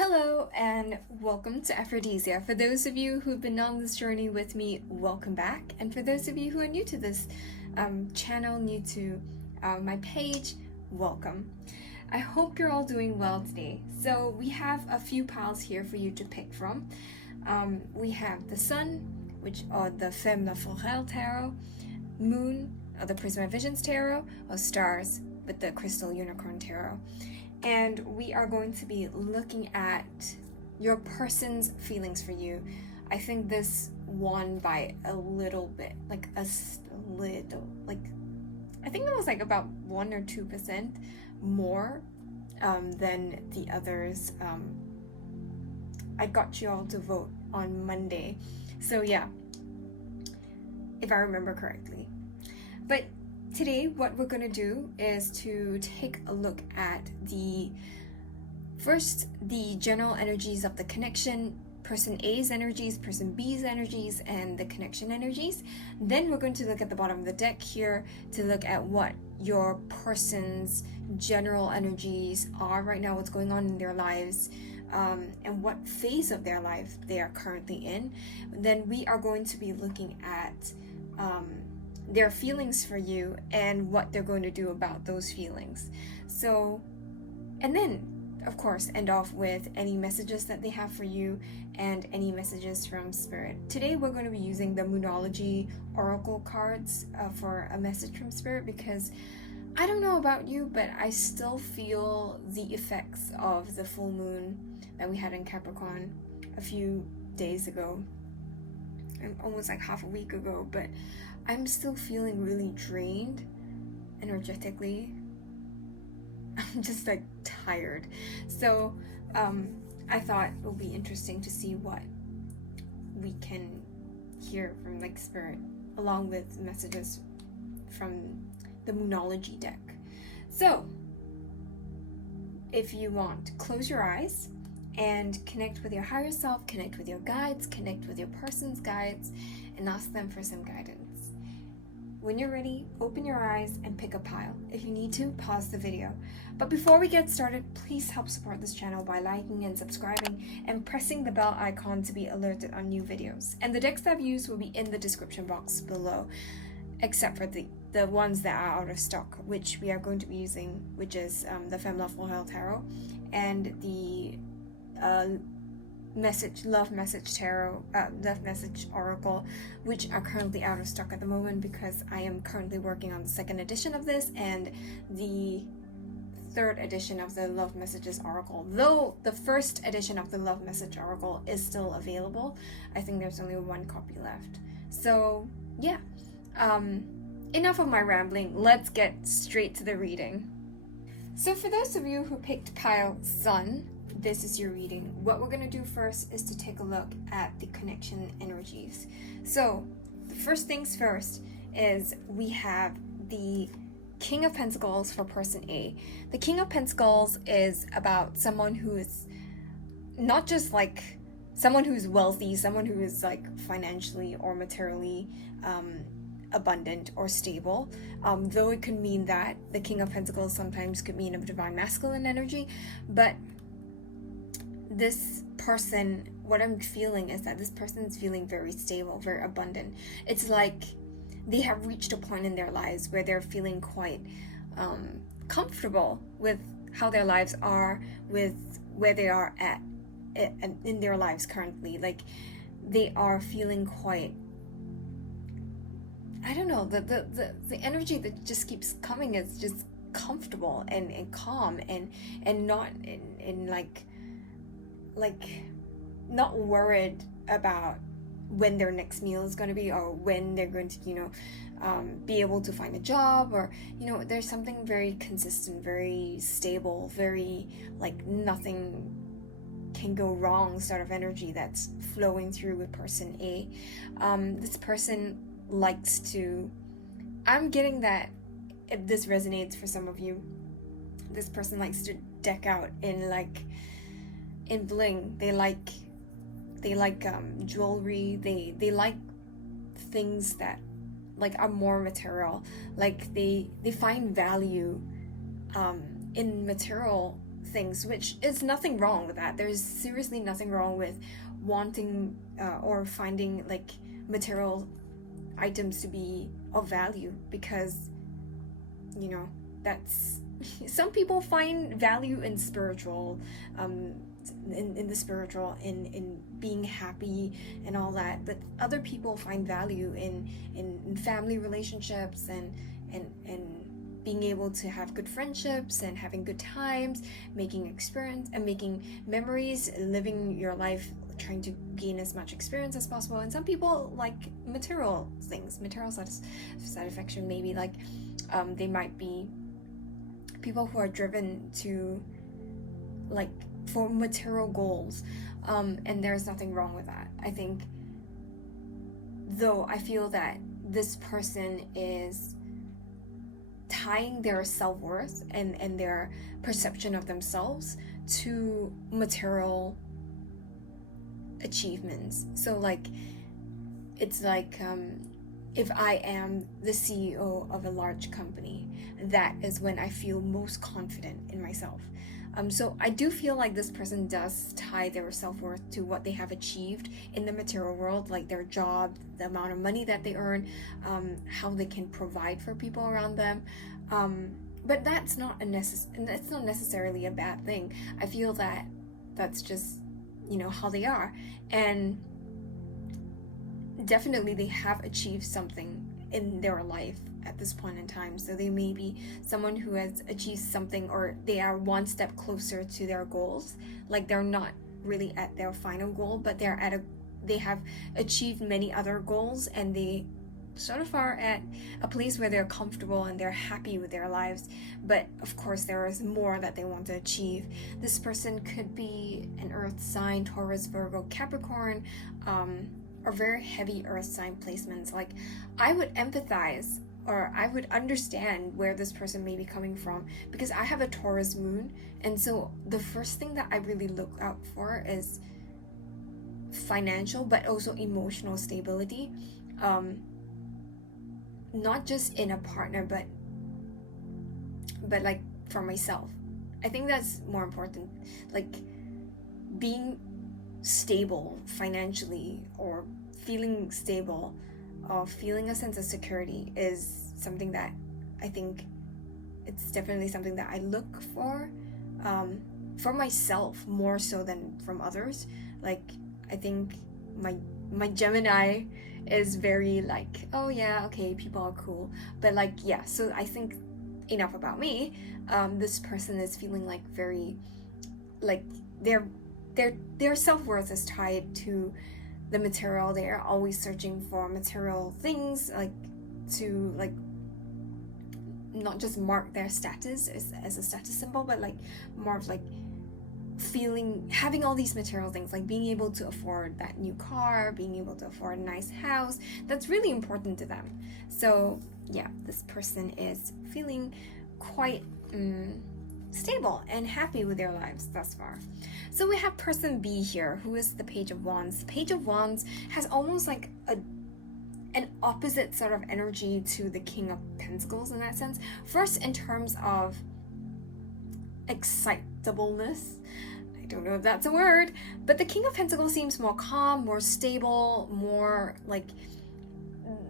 Hello and welcome to Aphrodisia. For those of you who've been on this journey with me, welcome back. And for those of you who are new to this channel, new to my page, welcome. I hope you're all doing well today. So we have a few piles here for you to pick from. We have the Sun, which are the Femme, Florale tarot, Moon, or the Prism of Visions tarot, or Stars with the Crystal Unicorn tarot. And we are going to be looking at your person's feelings for you. I think this won by a little bit, like I think it was like about 1 or 2% more than the others. I got you all to vote on Monday. So yeah, if I remember correctly. But today, what we're going to do is to take a look at the general energies of the connection, person A's energies, person B's energies, and the connection energies. Then we're going to look at the bottom of the deck here to look at what your person's general energies are right now, what's going on in their lives, and what phase of their life they are currently in. Then we are going to be looking at their feelings for you and what they're going to do about those feelings. So, and then of course end off with any messages that they have for you and any messages from Spirit. Today we're going to be using the Moonology Oracle cards for a message from Spirit, because I don't know about you, but I still feel the effects of the full moon that we had in Capricorn a few days ago, almost like half a week ago, but I'm still feeling really drained energetically. I'm just like tired. So I thought it would be interesting to see what we can hear from like Spirit, along with messages from the Moonology deck. So if you want, close your eyes and connect with your higher self, connect with your guides, connect with your person's guides, and ask them for some guidance. When you're ready, open your eyes and pick a pile. If you need to, pause the video. But before we get started, please help support this channel by liking and subscribing and pressing the bell icon to be alerted on new videos. And the decks that I've used will be in the description box below, except for the ones that are out of stock, which we are going to be using, which is the Femme Florale tarot and the love message oracle, which are currently out of stock at the moment, because I am currently working on the second edition of this and the third edition of the love messages oracle, though the first edition of the love message oracle is still available. I think there's only one copy left. So yeah, enough of my rambling, let's get straight to the reading. So for those of you who picked pile Sun, this is your reading. What we're going to do first is to take a look at the connection energies. So the first things first is we have the King of Pentacles for person A. The King of Pentacles is about someone who is not just like someone who's wealthy, someone who is like financially or materially abundant or stable, though it could mean that the King of Pentacles sometimes could mean a divine masculine energy. But this person, what I'm feeling is that this person is feeling very stable, very abundant. It's like they have reached a point in their lives where they're feeling quite comfortable with how their lives are, with where they are at in their lives currently. Like they are feeling quite, I don't know, the energy that just keeps coming is just comfortable and calm and not in like not worried about when their next meal is going to be, or when they're going to be able to find a job, or there's something very consistent, very stable, very like nothing can go wrong sort of energy that's flowing through with person A. This person likes to, I'm getting that, if this resonates for some of you, this person likes to deck out in bling. They like jewelry. They like things that like are more material. Like they find value in material things, which is nothing wrong with that. There's seriously nothing wrong with wanting or finding like material items to be of value, because you know that's some people find value in spiritual in the spiritual, in being happy and all that, but other people find value in family relationships and being able to have good friendships and having good times, making experience and making memories, living your life trying to gain as much experience as possible. And some people like material things, material satisfaction, maybe like they might be people who are driven to like for material goals, and there's nothing wrong with that. I think, though, I feel that this person is tying their self-worth and their perception of themselves to material achievements. So like it's like if I am the CEO of a large company, that is when I feel most confident in myself. So I do feel like this person does tie their self-worth to what they have achieved in the material world, like their job, the amount of money that they earn, how they can provide for people around them. But that's not necessarily a bad thing. I feel that that's just, how they are. And definitely they have achieved something in their life at this point in time. So they may be someone who has achieved something, or they are one step closer to their goals. Like they're not really at their final goal, but they have achieved many other goals, and they sort of are at a place where they're comfortable and they're happy with their lives. But of course there is more that they want to achieve. This person could be an earth sign, Taurus, Virgo, Capricorn, or very heavy earth sign placements. Like I would empathize, or I would understand where this person may be coming from, because I have a Taurus moon, and so the first thing that I really look out for is financial but also emotional stability, not just in a partner but like for myself. I think that's more important. Like being stable financially, or feeling stable, or feeling a sense of security is something that I think it's definitely something that I look for myself more so than from others. Like I think my Gemini is very like, oh yeah, okay, people are cool, but like yeah, so I think enough about me. This person is feeling like very like their self-worth is tied to the material. They are always searching for material things, like to like not just mark their status as a status symbol, but like more of like having all these material things, like being able to afford that new car, being able to afford a nice house. That's really important to them. So yeah, this person is feeling quite stable and happy with their lives thus far. So we have person B here, who is the Page of Wands. Page of Wands has almost like an opposite sort of energy to the King of Pentacles in that sense. First, in terms of excitableness, I don't know if that's a word, but the King of Pentacles seems more calm, more stable, more like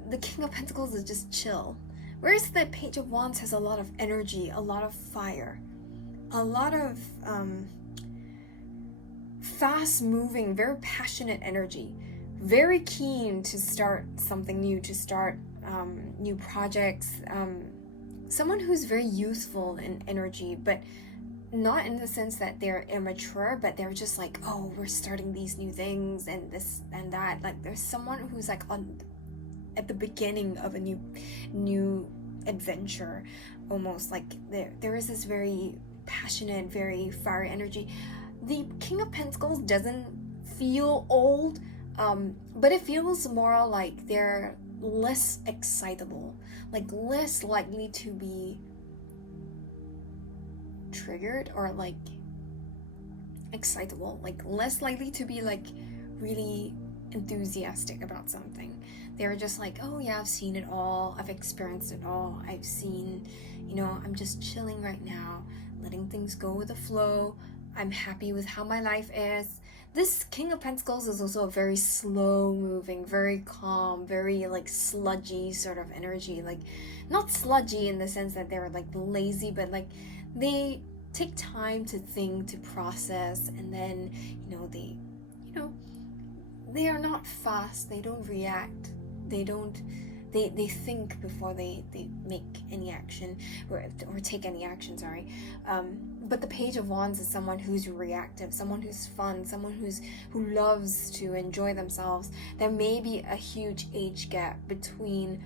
the King of Pentacles is just chill, whereas the Page of Wands has a lot of energy, a lot of fire, a lot of fast moving, very passionate energy, very keen to start something new, to start new projects, someone who's very youthful in energy, but not in the sense that they're immature, but they're just like, oh, we're starting these new things and this and that. Like there's someone who's like at the beginning of a new adventure, almost like there is this very passionate, very fiery energy. The King of Pentacles doesn't feel old, but it feels more like they're less excitable, like less likely to be triggered or like excitable, like less likely to be like really enthusiastic about something. They're just like, oh yeah, I've seen it all, I've experienced it all, I've seen, I'm just chilling right now. letting things go with the flow. I'm happy with how my life is. This King of Pentacles is also a very slow moving, very calm, very like sludgy sort of energy. Like, not sludgy in the sense that they're like lazy, but like they take time to think, to process, and then they are not fast. They don't react. They think before they make any action or take any action, sorry. But the Page of Wands is someone who's reactive, someone who's fun, someone who loves to enjoy themselves. There may be a huge age gap between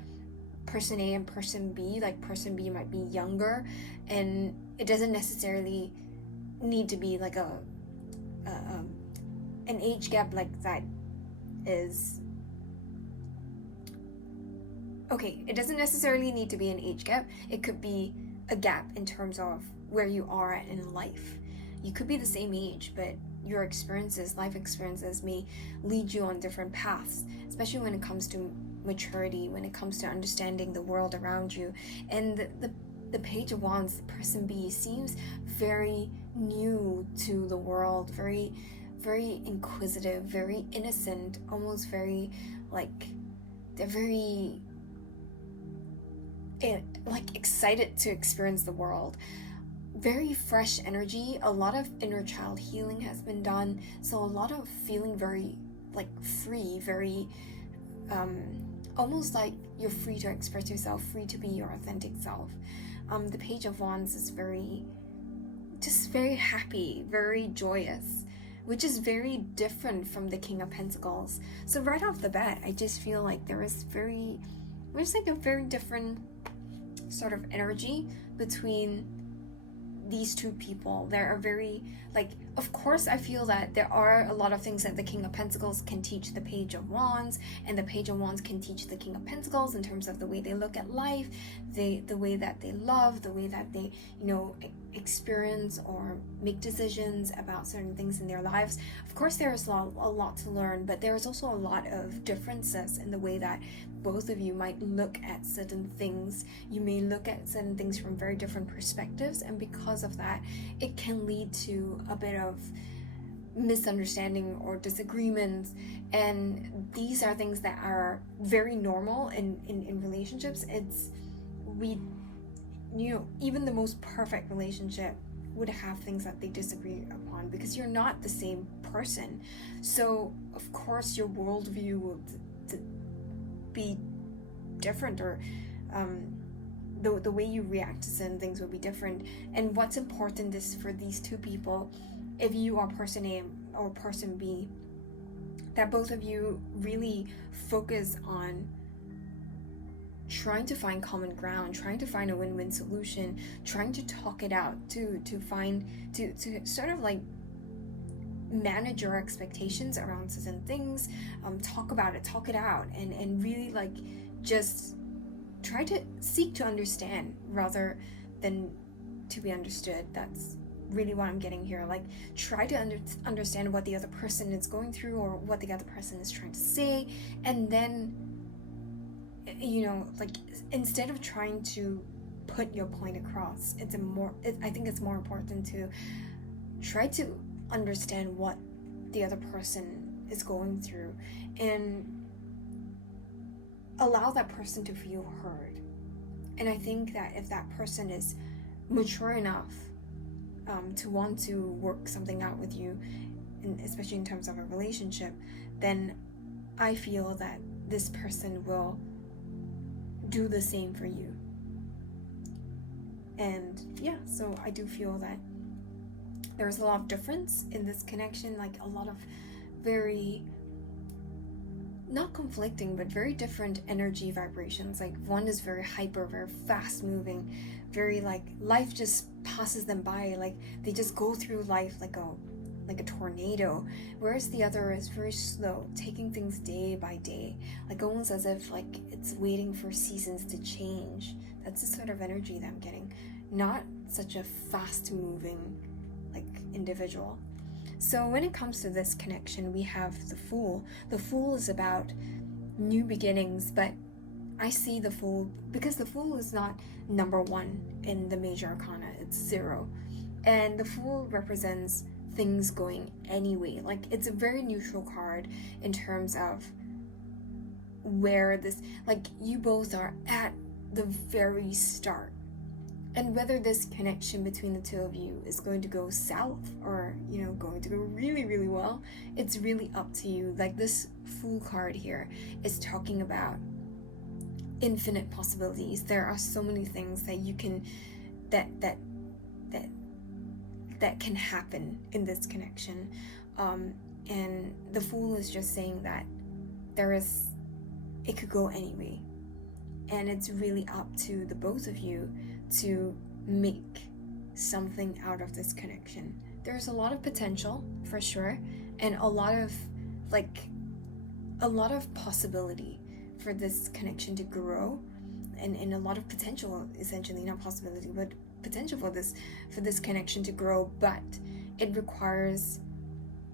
person A and person B. Like, person B might be younger, and it doesn't necessarily need to be like an age gap like that is okay. It doesn't necessarily need to be an age gap. It could be a gap in terms of where you are at in life. You could be the same age, but your experiences, life experiences, may lead you on different paths, especially when it comes to maturity, when it comes to understanding the world around you. And the Page of Wands, the person B, seems very new to the world, very, very inquisitive, very innocent, almost very like they're very like excited to experience the world. Very fresh energy. A lot of inner child healing has been done, so a lot of feeling very like free, very almost like you're free to express yourself, free to be your authentic self. The Page of Wands is very happy, very joyous, which is very different from the King of Pentacles. So right off the bat, I just feel like there's like a very different sort of energy between these two people. There are very, like, of course I feel that there are a lot of things that the King of Pentacles can teach the Page of Wands, and the Page of Wands can teach the King of Pentacles in terms of the way they look at life, the way that they love, the way that they, experience or make decisions about certain things in their lives. Of course there's a lot to learn, but there's also a lot of differences in the way that both of you might look at certain things. You may look at certain things from very different perspectives, and because of that, it can lead to a bit of misunderstanding or disagreements. And these are things that are very normal in relationships. Even the most perfect relationship would have things that they disagree upon, because you're not the same person. So of course your worldview will be different, or the way you react to certain things will be different. And what's important is for these two people, if you are person A or person B, that both of you really focus on trying to find common ground, trying to find a win-win solution, trying to talk it out, to sort of like manage your expectations around certain things, talk about it, talk it out, and really like just try to seek to understand rather than to be understood. That's really what I'm getting here. Like, try to understand what the other person is going through, or what the other person is trying to say, and then like, instead of trying to put your point across, I think it's more important to try to understand what the other person is going through, and allow that person to feel heard. And I think that if that person is mature enough to want to work something out with you, especially in terms of a relationship, then I feel that this person will do the same for you. And yeah, so I do feel that there's a lot of difference in this connection, like a lot of very, not conflicting, but very different energy vibrations. Like, one is very hyper, very fast moving, very like life just passes them by, like they just go through life like a tornado, whereas the other is very slow, taking things day by day, like almost as if like it's waiting for seasons to change. That's the sort of energy that I'm getting, not such a fast moving like individual. So when it comes to this connection, we have the Fool. The Fool is about new beginnings, but I see the Fool, because the Fool is not number one in the major arcana, it's 0. And the Fool represents things going anyway. Like, it's a very neutral card in terms of where this, like, you both are at the very start. And whether this connection between the two of you is going to go south or, you know, going to go really, really well, it's really up to you. Like, this Fool card here is talking about infinite possibilities. There are so many things that you can, that can happen in this connection. And the Fool is just saying that it could go anyway. And it's really up to the both of you to make something out of this connection. There's a lot of potential for sure, and a lot of possibility for this connection to grow, and a lot of potential, essentially, not possibility, but potential for this connection to grow. But it requires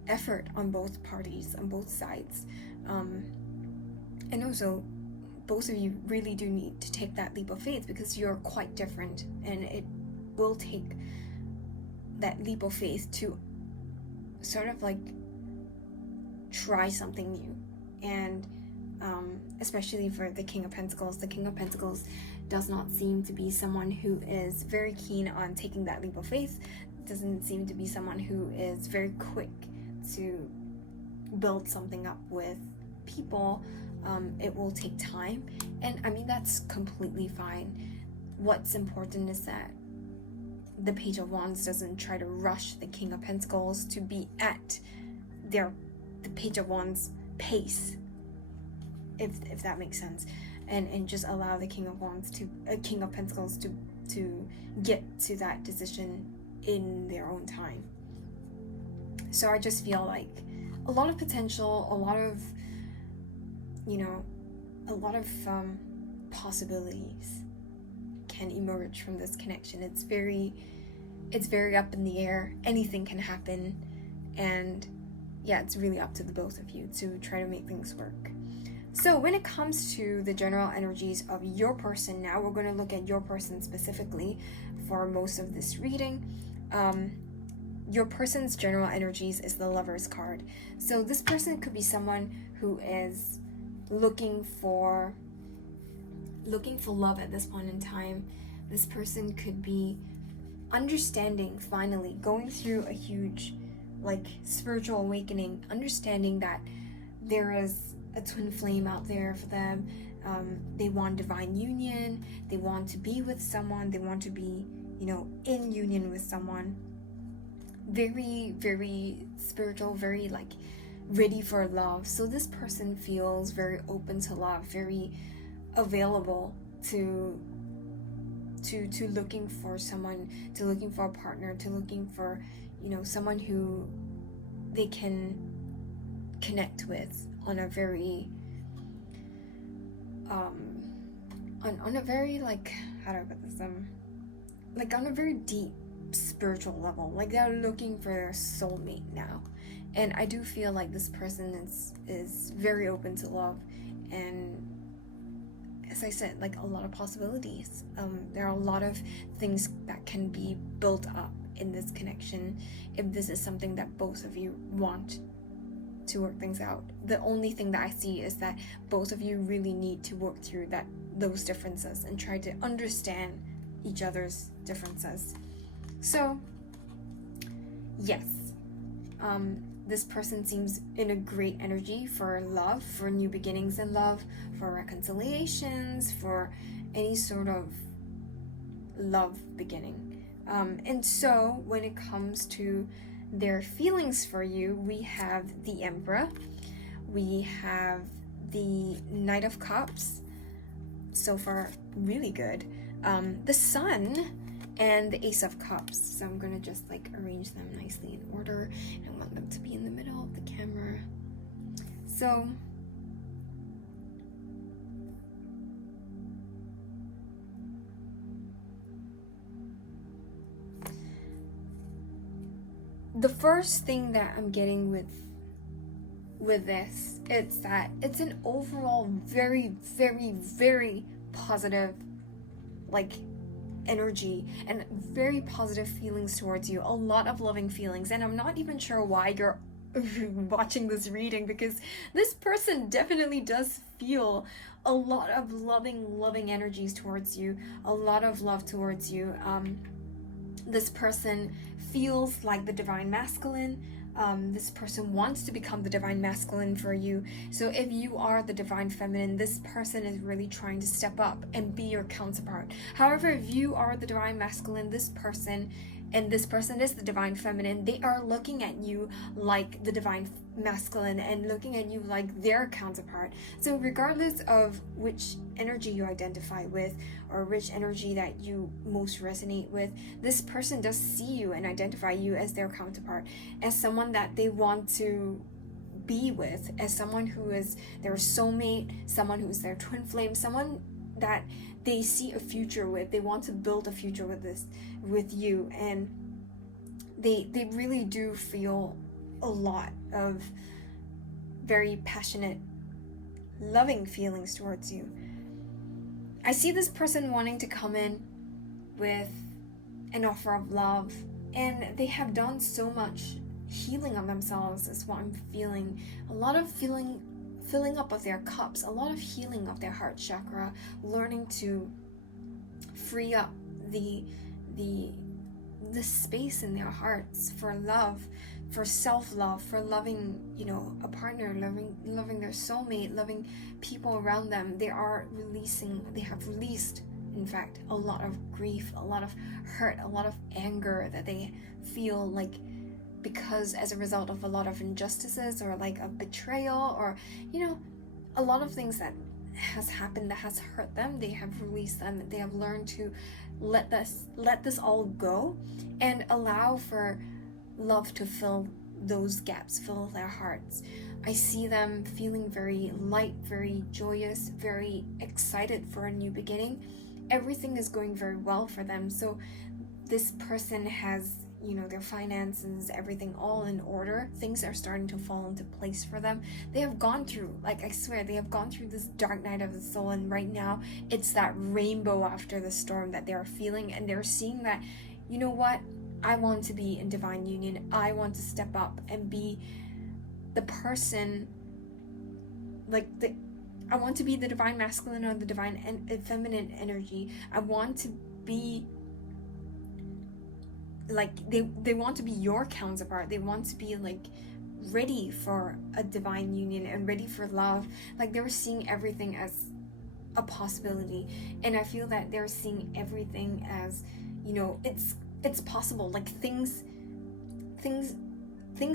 effort on both parties, on both sides, and also both of you really do need to take that leap of faith, because you're quite different, and it will take that leap of faith to sort of like try something new. And especially for the King of Pentacles does not seem to be someone who is very keen on taking that leap of faith. Doesn't seem to be someone who is very quick to build something up with people. It will take time, and I mean, that's completely fine. What's important is that the Page of Wands doesn't try to rush the King of Pentacles to be at the Page of Wands pace, if that makes sense, and just allow the King of Pentacles to get to that decision in their own time. So I just feel like a lot of potential, a lot of possibilities can emerge from this connection. It's very up in the air. Anything can happen, and yeah, it's really up to the both of you to try to make things work. So when it comes to the general energies of your person, now we're going to look at your person specifically for most of this reading. Your person's general energies is the Lover's card. So this person could be someone who is looking for love at this point in time. This person could be understanding, finally going through a huge spiritual awakening, understanding that there is a twin flame out there for them. They want divine union, they want to be with someone, they want to be in union with someone. Very, very spiritual, very ready for love. So this person feels very open to love, very available to looking for someone, to looking for a partner, to looking for someone who they can connect with on a very on a very how do I put this, on a very deep spiritual level. They're looking for their soulmate now. And I do feel like this person is very open to love, and as I said, a lot of possibilities. There are a lot of things that can be built up in this connection if this is something that both of you want to work things out. The only thing that I see is that both of you really need to work through those differences and try to understand each other's differences. So yes, this person seems in a great energy for love, for new beginnings in love, for reconciliations, for any sort of love beginning. And so when it comes to their feelings for you, we have the Emperor, we have the Knight of Cups, so far really good, the Sun, and the Ace of Cups. So I'm gonna just arrange them nicely in order. I want them to be in the middle of the camera. So the first thing that I'm getting with this, it's that it's an overall very, very, very positive energy and very positive feelings towards you, a lot of loving feelings. And I'm not even sure why you're watching this reading, because this person definitely does feel a lot of loving energies towards you, a lot of love towards you. This person feels like the divine masculine. This person wants to become the divine masculine for you. So if you are the divine feminine, this person is really trying to step up and be your counterpart. However, if you are the divine masculine, this person is the divine feminine, they are looking at you like the divine masculine and looking at you like their counterpart. So regardless of which energy you identify with or which energy that you most resonate with, this person does see you and identify you as their counterpart, as someone that they want to be with, as someone who is their soulmate, someone who's their twin flame, someone that they see a future with. They want to build a future with you, and they really do feel a lot of very passionate, loving feelings towards you. I see this person wanting to come in with an offer of love, and they have done so much healing on themselves is what I'm feeling. A lot of filling up of their cups, a lot of healing of their heart chakra, learning to free up the space in their hearts for love, for self-love, for loving, a partner, loving their soulmate, loving people around them. They have released, in fact, a lot of grief, a lot of hurt, a lot of anger that they feel like, because as a result of a lot of injustices or like a betrayal or a lot of things that has happened that has hurt them, they have released them. They have learned to let this all go and allow for love to fill those gaps, fill their hearts. I see them feeling very light, very joyous, very excited for a new beginning. Everything is going very well for them. So this person has their finances, everything all in order. Things are starting to fall into place for them. They have gone through, I swear, they have gone through this dark night of the soul, and right now it's that rainbow after the storm that they're feeling, and they're seeing that, I want to be in divine union. I want to step up and be the person, I want to be the divine masculine or the divine and feminine energy. I want to be they want to be your counterpart. They want to be ready for a divine union and ready for love. They're seeing everything as a possibility, and I feel that they're seeing everything as it's possible. Things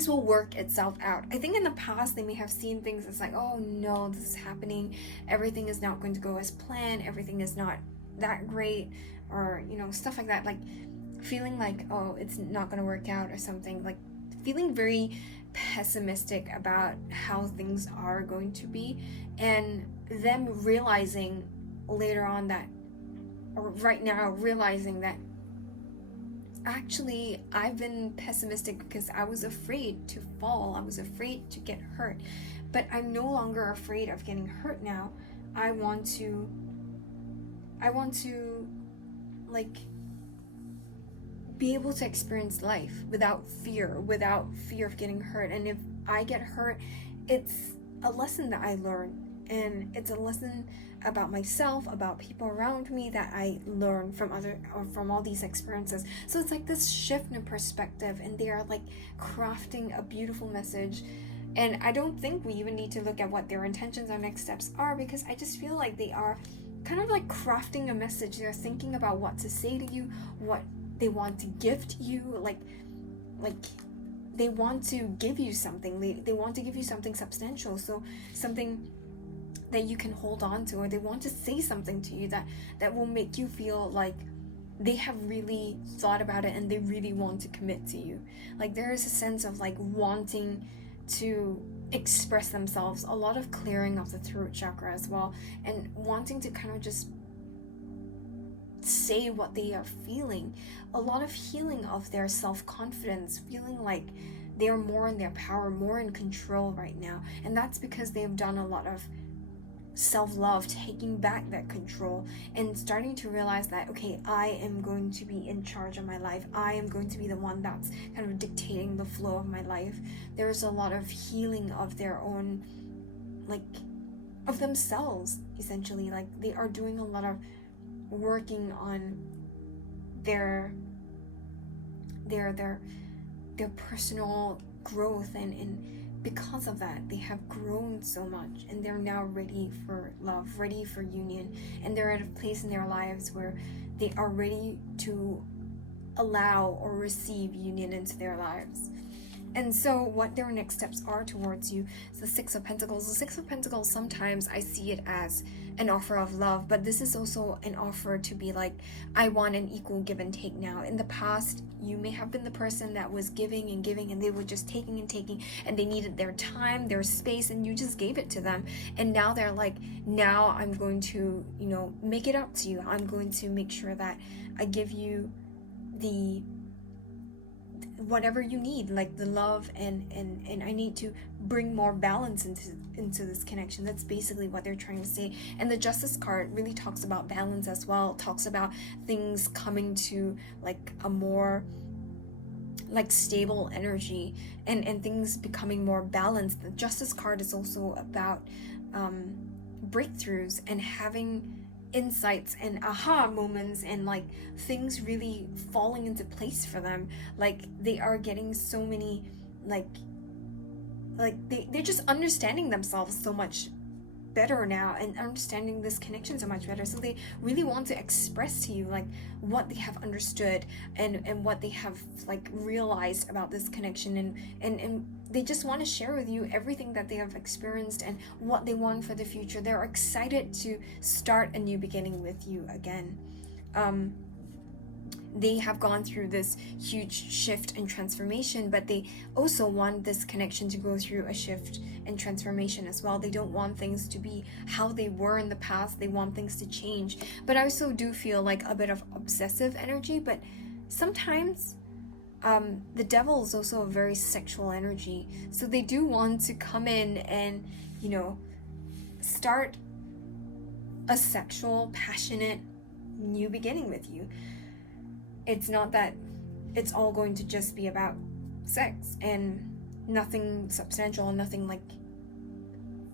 will work itself out. I think in the past they may have seen things as oh no, this is happening, everything is not going to go as planned, everything is not that great, or stuff like that, feeling oh, it's not going to work out or something, feeling very pessimistic about how things are going to be, and them realizing later on that, or right now realizing that actually I've been pessimistic because I was afraid to fall, I was afraid to get hurt, but I'm no longer afraid of getting hurt now. I want to be able to experience life without fear of getting hurt. And if I get hurt, it's a lesson that I learn, and it's a lesson about myself, about people around me that I learn from all these experiences. So it's this shift in perspective, and they are crafting a beautiful message. And I don't think we even need to look at what their intentions or next steps are, because I just feel like they are kind of crafting a message. They're thinking about what to say to you, what they want to gift you, they want to give you something. They want to give you something substantial, so something that you can hold on to, or they want to say something to you that will make you feel like they have really thought about it and they really want to commit to you. There is a sense of wanting to express themselves, a lot of clearing of the throat chakra as well, and wanting to kind of just say what they are feeling. A lot of healing of their self-confidence, feeling like they are more in their power, more in control right now. And that's because they've done a lot of self-love, taking back that control, and starting to realize that, okay, I am going to be in charge of my life. I am going to be the one that's kind of dictating the flow of my life. There's a lot of healing of their own, like, of themselves, essentially. Like, they are doing a lot of working on their personal growth, and because of that, they have grown so much, and they're now ready for love, ready for union, and they're at a place in their lives where they are ready to allow or receive union into their lives. And so what their next steps are towards you is the Six of Pentacles. The Six of Pentacles, sometimes I see it as an offer of love, but this is also an offer to be like, I want an equal give and take now. In the past, you may have been the person that was giving, and they were just taking and taking, and they needed their time, their space, and you just gave it to them. And now they're like, now I'm going to, make it up to you. I'm going to make sure that I give you the whatever you need, like the love, and I need to bring more balance into this connection. That's basically what they're trying to say. And the Justice card really talks about balance as well. It talks about things coming to like a more like stable energy, and things becoming more balanced. The Justice card is also about breakthroughs and having insights and aha moments, and like things really falling into place for them. Like they are getting so many like they're just understanding themselves so much better now, and understanding this connection so much better. So they really want to express to you like what they have understood, and what they have like realized about this connection, and they just want to share with you everything that they have experienced and what they want for the future. They're excited to start a new beginning with you again. They have gone through this huge shift and transformation, but they also want this connection to go through a shift and transformation as well. They don't want things to be how they were in the past. They want things to change. But I also do feel like a bit of obsessive energy, but sometimes the devil is also a very sexual energy. So they do want to come in and, start a sexual, passionate new beginning with you. It's not that it's all going to just be about sex and nothing substantial, nothing like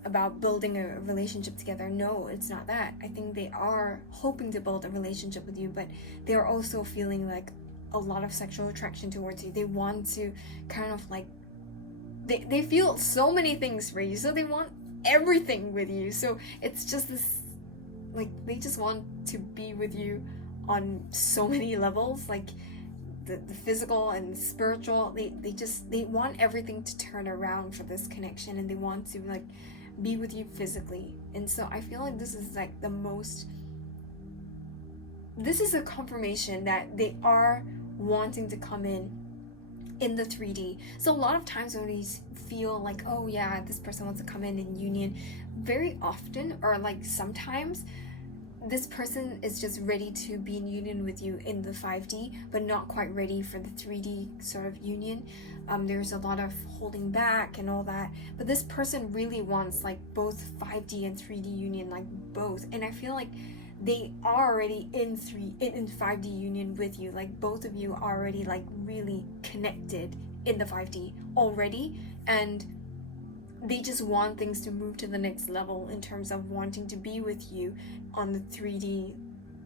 about building a relationship together. No, it's not that. I think they are hoping to build a relationship with you, but they are also feeling like a lot of sexual attraction towards you. They want to kind of like, they feel so many things for you, so they want everything with you. So it's just this, like, they just want to be with you on so many levels, like the physical and spiritual. They want everything to turn around for this connection, and they want to like be with you physically. And so I feel like this is like this is a confirmation that they are wanting to come in the 3D. So a lot of times when we feel like, oh yeah, this person wants to come in union, very often, or like sometimes, this person is just ready to be in union with you in the 5D, but not quite ready for the 3D sort of union. There's a lot of holding back and all that, but this person really wants like both 5D and 3D union, like both. And I feel like they are already in 5D union with you. Like both of you are already like really connected in the 5D already, and they just want things to move to the next level in terms of wanting to be with you on the 3D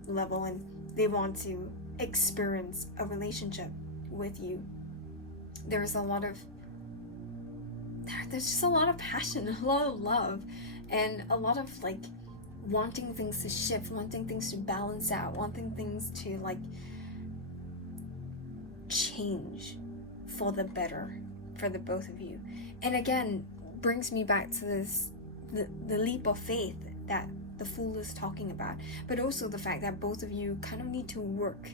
level, and they want to experience a relationship with you. There's just a lot of passion, a lot of love, and a lot of like wanting things to shift, wanting things to balance out, wanting things to like change for the better for the both of you. And again, brings me back to this the leap of faith that the Fool is talking about, but also the fact that both of you kind of need to work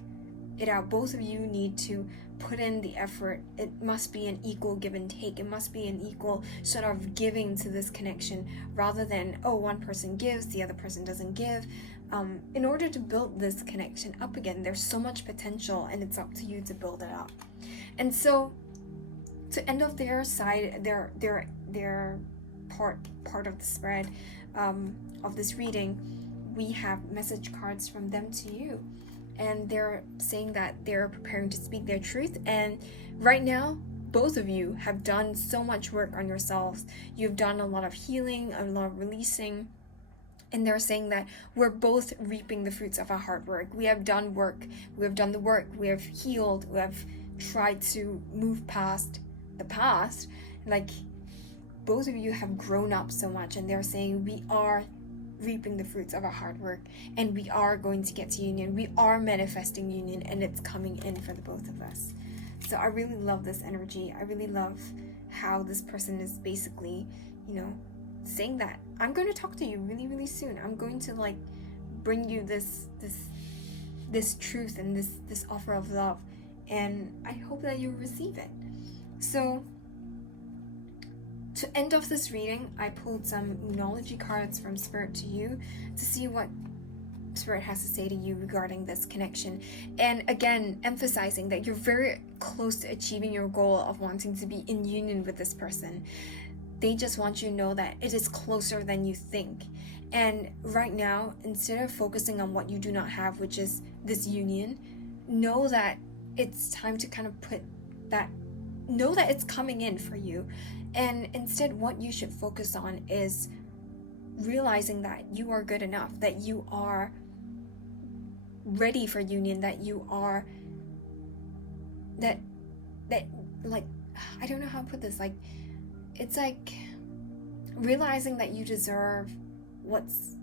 it out. Both of you need to put in the effort. It must be an equal give and take. It must be an equal sort of giving to this connection, rather than, oh, one person gives, the other person doesn't give. In order to build this connection up again, there's so much potential, and it's up to you to build it up. And so to end off their side, their part of the spread of this reading, we have message cards from them to you, and they're saying that they're preparing to speak their truth. And right now, both of you have done so much work on yourselves. You've done a lot of healing, a lot of releasing, and they're saying that we're both reaping the fruits of our hard work. We have done work, we have done the work, we have healed, we have tried to move past the past. Like, both of you have grown up so much, and they're saying we are reaping the fruits of our hard work, and we are going to get to union. We are manifesting union, and it's coming in for the both of us. So I really love this energy. I really love how this person is basically, saying that I'm going to talk to you really, really soon. I'm going to like bring you this truth and this offer of love, and I hope that you receive it. So to end off this reading, I pulled some Moonology cards from Spirit to you to see what Spirit has to say to you regarding this connection. And again, emphasizing that you're very close to achieving your goal of wanting to be in union with this person. They just want you to know that it is closer than you think. And right now, instead of focusing on what you do not have, which is this union, know that it's time to kind of know that it's coming in for you. And instead, what you should focus on is realizing that you are good enough, that you are ready for union, that you are that like, I don't know how to put this, like, it's like realizing that you deserve what's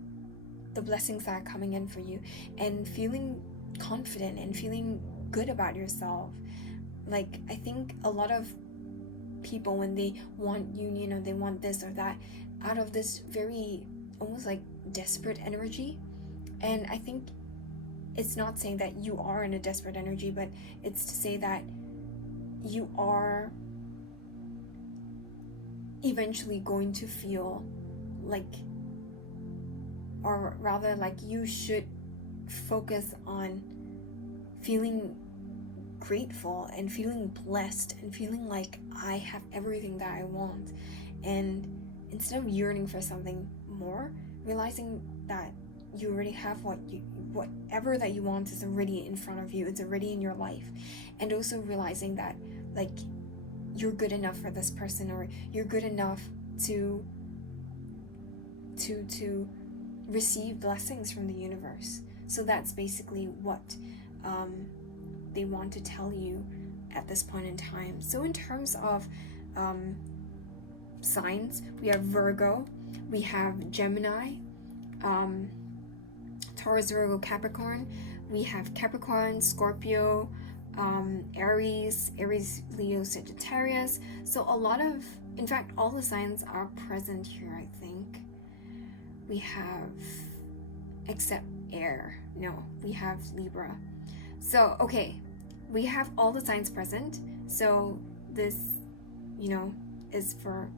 the blessings that are coming in for you, and feeling confident and feeling good about yourself. Like, I think a lot of people, when they want union or they want this or that, out of this very almost like desperate energy. And I think it's not saying that you are in a desperate energy, but it's to say that you are eventually going to feel like, or rather like, you should focus on feeling grateful and feeling blessed and feeling like I have everything that I want. And instead of yearning for something more, realizing that you already have whatever that you want is already in front of you, it's already in your life. And also realizing that, like, you're good enough for this person, or you're good enough to receive blessings from the universe. So that's basically what they want to tell you at this point in time. So in terms of signs, we have Virgo, we have Gemini, Taurus, Virgo, Capricorn, we have Capricorn, Scorpio, Aries, Leo, Sagittarius. So a lot of, in fact, all the signs are present here, I think. We have, except air, no, we have Libra. So, okay, we have all the signs present. So this, is for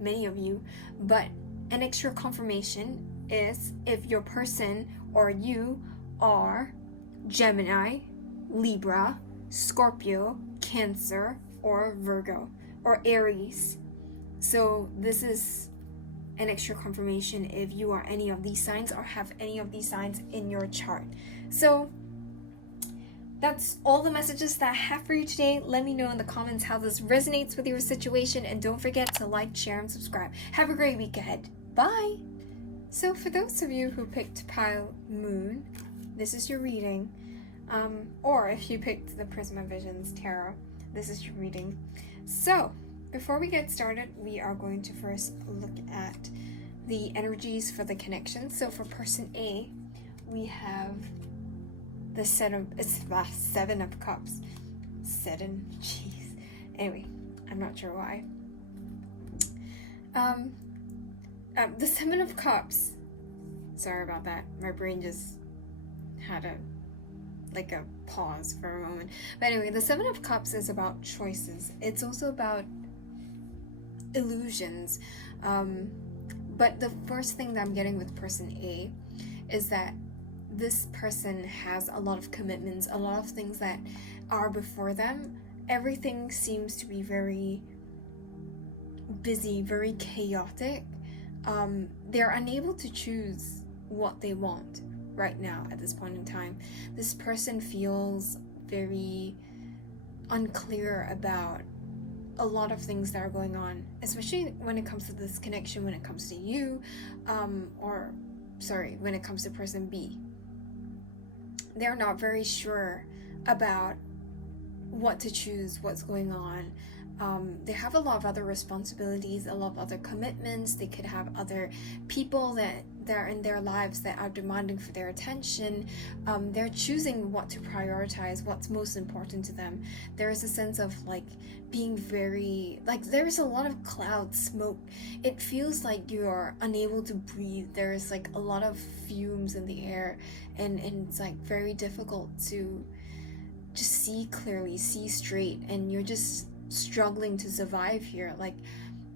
many of you, but an extra confirmation is if your person or you are Gemini, Libra, Scorpio, Cancer, or Virgo, or Aries. So this is an extra confirmation if you are any of these signs or have any of these signs in your chart. So that's all the messages that I have for you today. Let me know in the comments how this resonates with your situation, and don't forget to like, share, and subscribe. Have a great week ahead. Bye! So for those of you who picked Pile Moon, this is your reading. Or if you picked the Prisma Visions Tarot, this is your reading. So before we get started, we are going to first look at the energies for the connection. So for person A, we have the Seven of Cups. Jeez. Anyway, I'm not sure why. The Seven of Cups. Sorry about that. My brain just had a pause for a moment. But anyway, the Seven of Cups is about choices. It's also about illusions. But the first thing that I'm getting with person A is that this person has a lot of commitments, a lot of things that are before them. Everything seems to be very busy, very chaotic. They're unable to choose what they want right now at this point in time. This person feels very unclear about a lot of things that are going on, especially when it comes to this connection, when it comes to you, when it comes to person B. They're not very sure about what to choose, what's going on. They have a lot of other responsibilities, a lot of other commitments. They could have other people that they're in their lives that are demanding for their attention. They're choosing what to prioritize, what's most important to them. There's a sense of like being very, like there's a lot of cloud smoke. It feels like you're unable to breathe. There's like a lot of fumes in the air, and it's like very difficult to just see clearly, see straight, and you're just struggling to survive here. Like,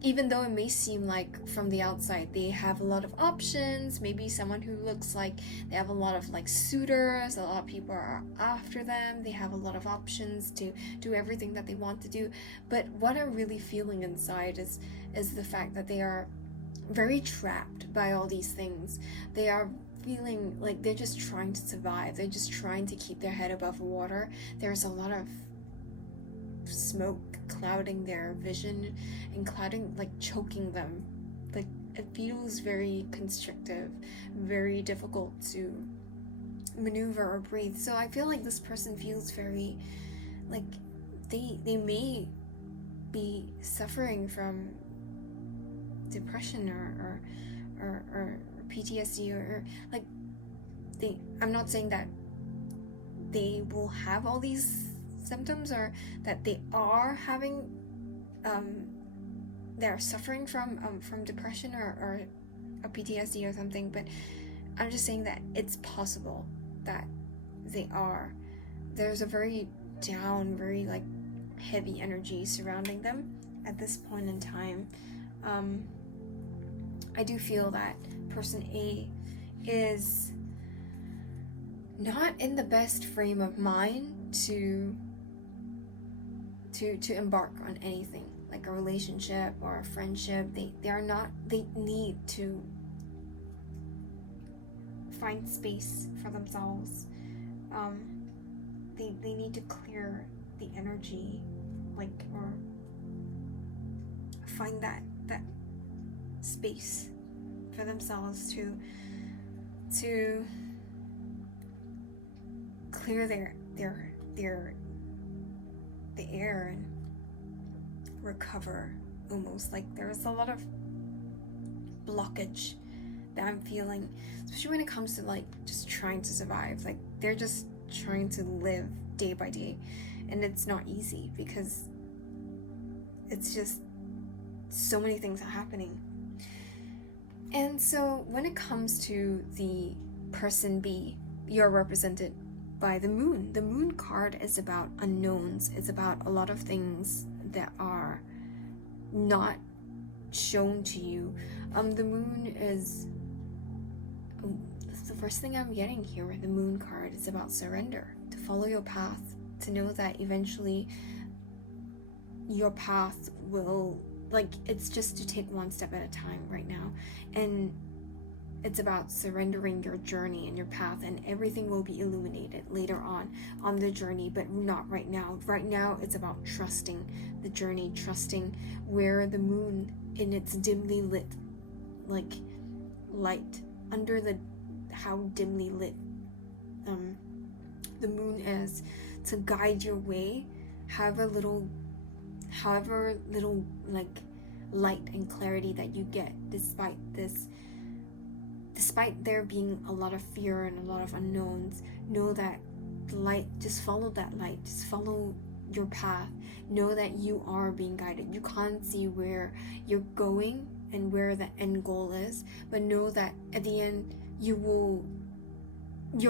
even though it may seem like from the outside they have a lot of options, maybe someone who looks like they have a lot of like suitors, a lot of people are after them, they have a lot of options to do everything that they want to do, but what I'm really feeling inside is the fact that they are very trapped by all these things. They are feeling like they're just trying to survive, they're just trying to keep their head above water. There's a lot of smoke clouding their vision and clouding, like choking them. Like, it feels very constrictive, very difficult to maneuver or breathe. So I feel like this person feels very like they may be suffering from depression or PTSD or like I'm not saying that they will have all these symptoms or that they are having they're suffering from depression or PTSD or something, but I'm just saying that it's possible that they are. There's a very down, very like heavy energy surrounding them at this point in time. I do feel that person A is not in the best frame of mind to embark on anything like a relationship or a friendship. They need to find space for themselves. They need to clear the energy, like, or find that space for themselves to clear the air and recover. Almost like there's a lot of blockage that I'm feeling, especially when it comes to like just trying to survive. Like, they're just trying to live day by day, and it's not easy because it's just so many things are happening. And so when it comes to the person B, you're represented by the moon. The moon card is about unknowns. It's about a lot of things that are not shown to you. The moon is the first thing I'm getting here with the moon card. Is about surrender, to follow your path, to know that eventually your path will, like, it's just to take one step at a time right now, and it's about surrendering your journey and your path, and everything will be illuminated later on the journey, but not right now. Right now, it's about trusting the journey, trusting where the moon in its dimly lit, like, light, under how dimly lit the moon is, to guide your way, however little like light and clarity that you get despite there being a lot of fear and a lot of unknowns. Know that the light, just follow that light, just follow your path. Know that you are being guided. You can't see where you're going and where the end goal is, but know that at the end you're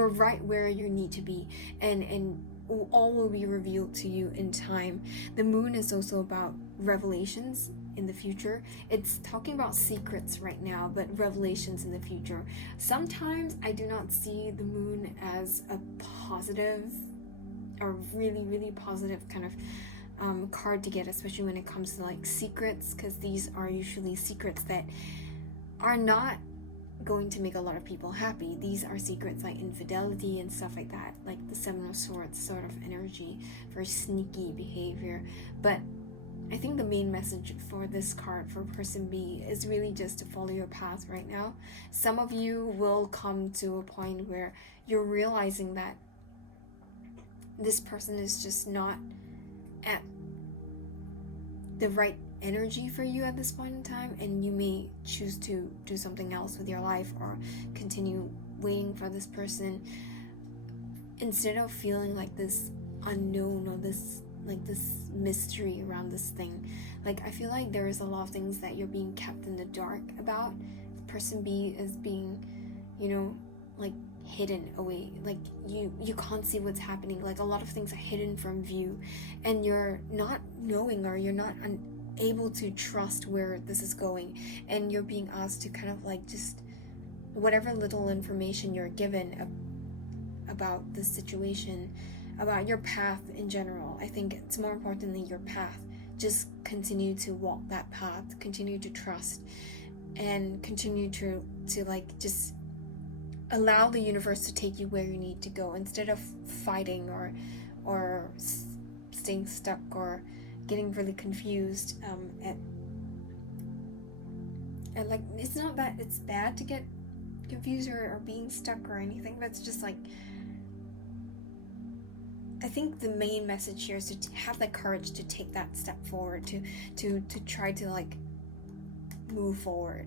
right where you need to be, and all will be revealed to you in time. The moon is also about revelations in the future. It's talking about secrets right now, but revelations in the future. Sometimes I do not see the moon as a positive or really, really positive kind of card to get, especially when it comes to like secrets, because these are usually secrets that are not going to make a lot of people happy. These are secrets like infidelity and stuff like that, like the Seven of Swords sort of energy, very sneaky behavior. But I think the main message for this card for person B is really just to follow your path right now. Some of you will come to a point where you're realizing that this person is just not at the right energy for you at this point in time, and you may choose to do something else with your life or continue waiting for this person instead of feeling like this unknown or this mystery around this thing. Like, I feel like there is a lot of things that you're being kept in the dark about. Person B is being, like hidden away. Like you can't see what's happening. Like a lot of things are hidden from view, and you're not knowing, or you're not able to trust where this is going, and you're being asked to kind of like just whatever little information you're given about this situation, about your path in general. I think it's more importantly your path. Just continue to walk that path, continue to trust, and continue to like just allow the universe to take you where you need to go, instead of fighting or staying stuck or getting really confused. And like, it's not that it's bad to get confused or being stuck or anything, but it's just like, I think the main message here is to have the courage to take that step forward, to try to like move forward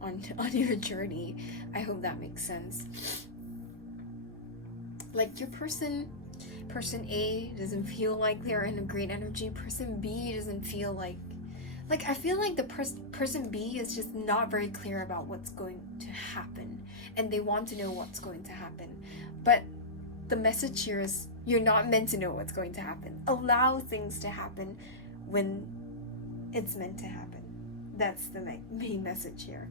on your journey. I hope that makes sense. Like, your person A doesn't feel like they're in a great energy. Person B doesn't feel like I feel like the person B is just not very clear about what's going to happen, and they want to know what's going to happen. But the message here is you're not meant to know what's going to happen. Allow things to happen when it's meant to happen. That's the main message here.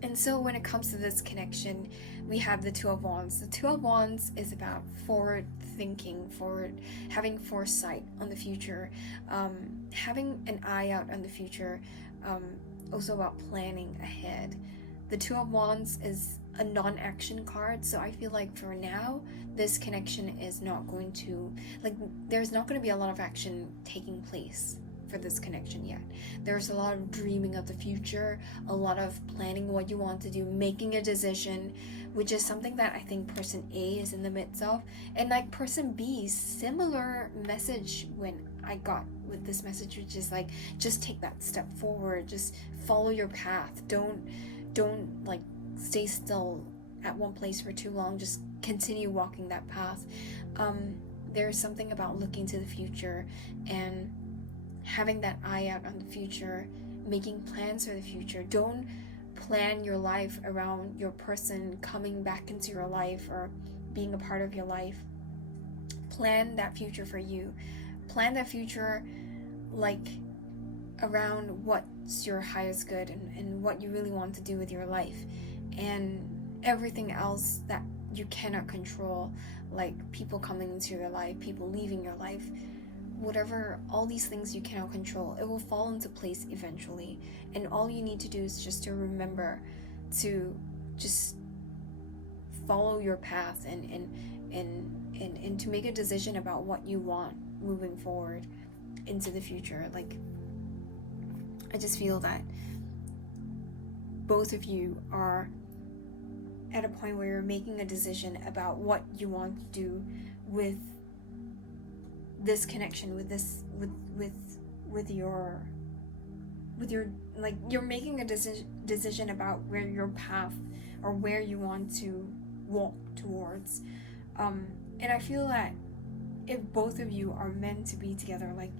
And so when it comes to this connection, we have the Two of Wands. The Two of Wands is about forward thinking, having foresight on the future, having an eye out on the future, also about planning ahead. The Two of Wands is a non-action card, so I feel like for now, this connection is not going to, like, there's not going to be a lot of action taking place for this connection yet. There's a lot of dreaming of the future, a lot of planning what you want to do, making a decision, which is something that I think person A is in the midst of. And like person B, similar message when I got with this message, which is like, just take that step forward, just follow your path, don't like stay still at one place for too long, just continue walking that path. There's something about looking to the future and having that eye out on the future, making plans for the future. Don't plan your life around your person coming back into your life or being a part of your life. Plan that future for you. Plan that future like around what's your highest good and what you really want to do with your life. And everything else that you cannot control, like people coming into your life, people leaving your life, whatever, all these things you cannot control, it will fall into place eventually. And all you need to do is just to remember to just follow your path and to make a decision about what you want moving forward into the future. Like, I just feel that both of you are at a point where you're making a decision about what you want to do with this connection, with your like, you're making a decision about where your path or where you want to walk towards. And I feel that if both of you are meant to be together, like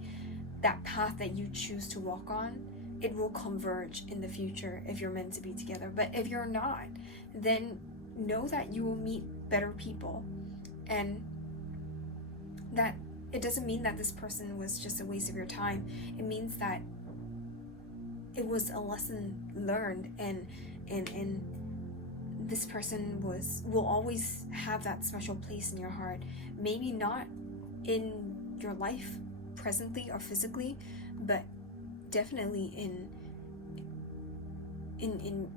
that path that you choose to walk on, it will converge in the future if you're meant to be together. But if you're not, then know that you will meet better people, and that it doesn't mean that this person was just a waste of your time. It means that it was a lesson learned, and this person will always have that special place in your heart. Maybe not in your life presently or physically, but definitely in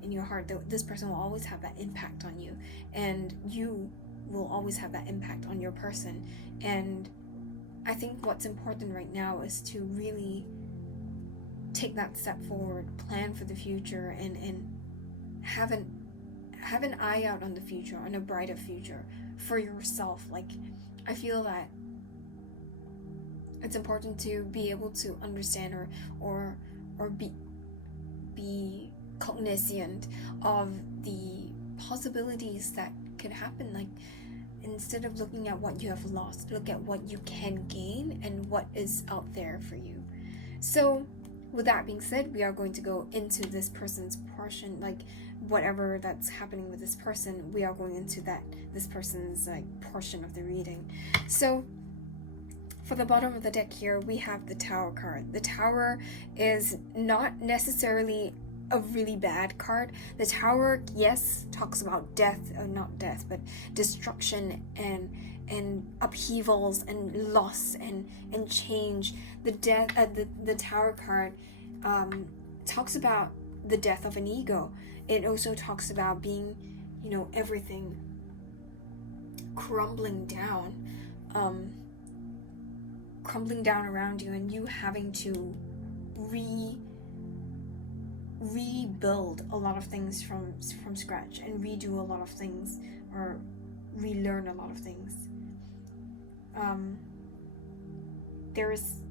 your heart. This person will always have that impact on you, and you will always have that impact on your person. And I think what's important right now is to really take that step forward, plan for the future, and have an eye out on the future, on a brighter future for yourself. Like, I feel that it's important to be able to understand or be cognizant of the possibilities that could happen. Like, instead of looking at what you have lost, look at what you can gain and what is out there for you. So with that being said, we are going to go into this person's portion, like whatever that's happening with this person, we are going into this person's like portion of the reading. So for the bottom of the deck here, we have the Tower card. The Tower is not necessarily a really bad card. The Tower, yes, talks about death, or not death, but destruction and upheavals and loss and change. The Tower card talks about the death of an ego. It also talks about being, everything crumbling down around you, and you having to rebuild a lot of things from scratch, and redo a lot of things, or relearn a lot of things. There is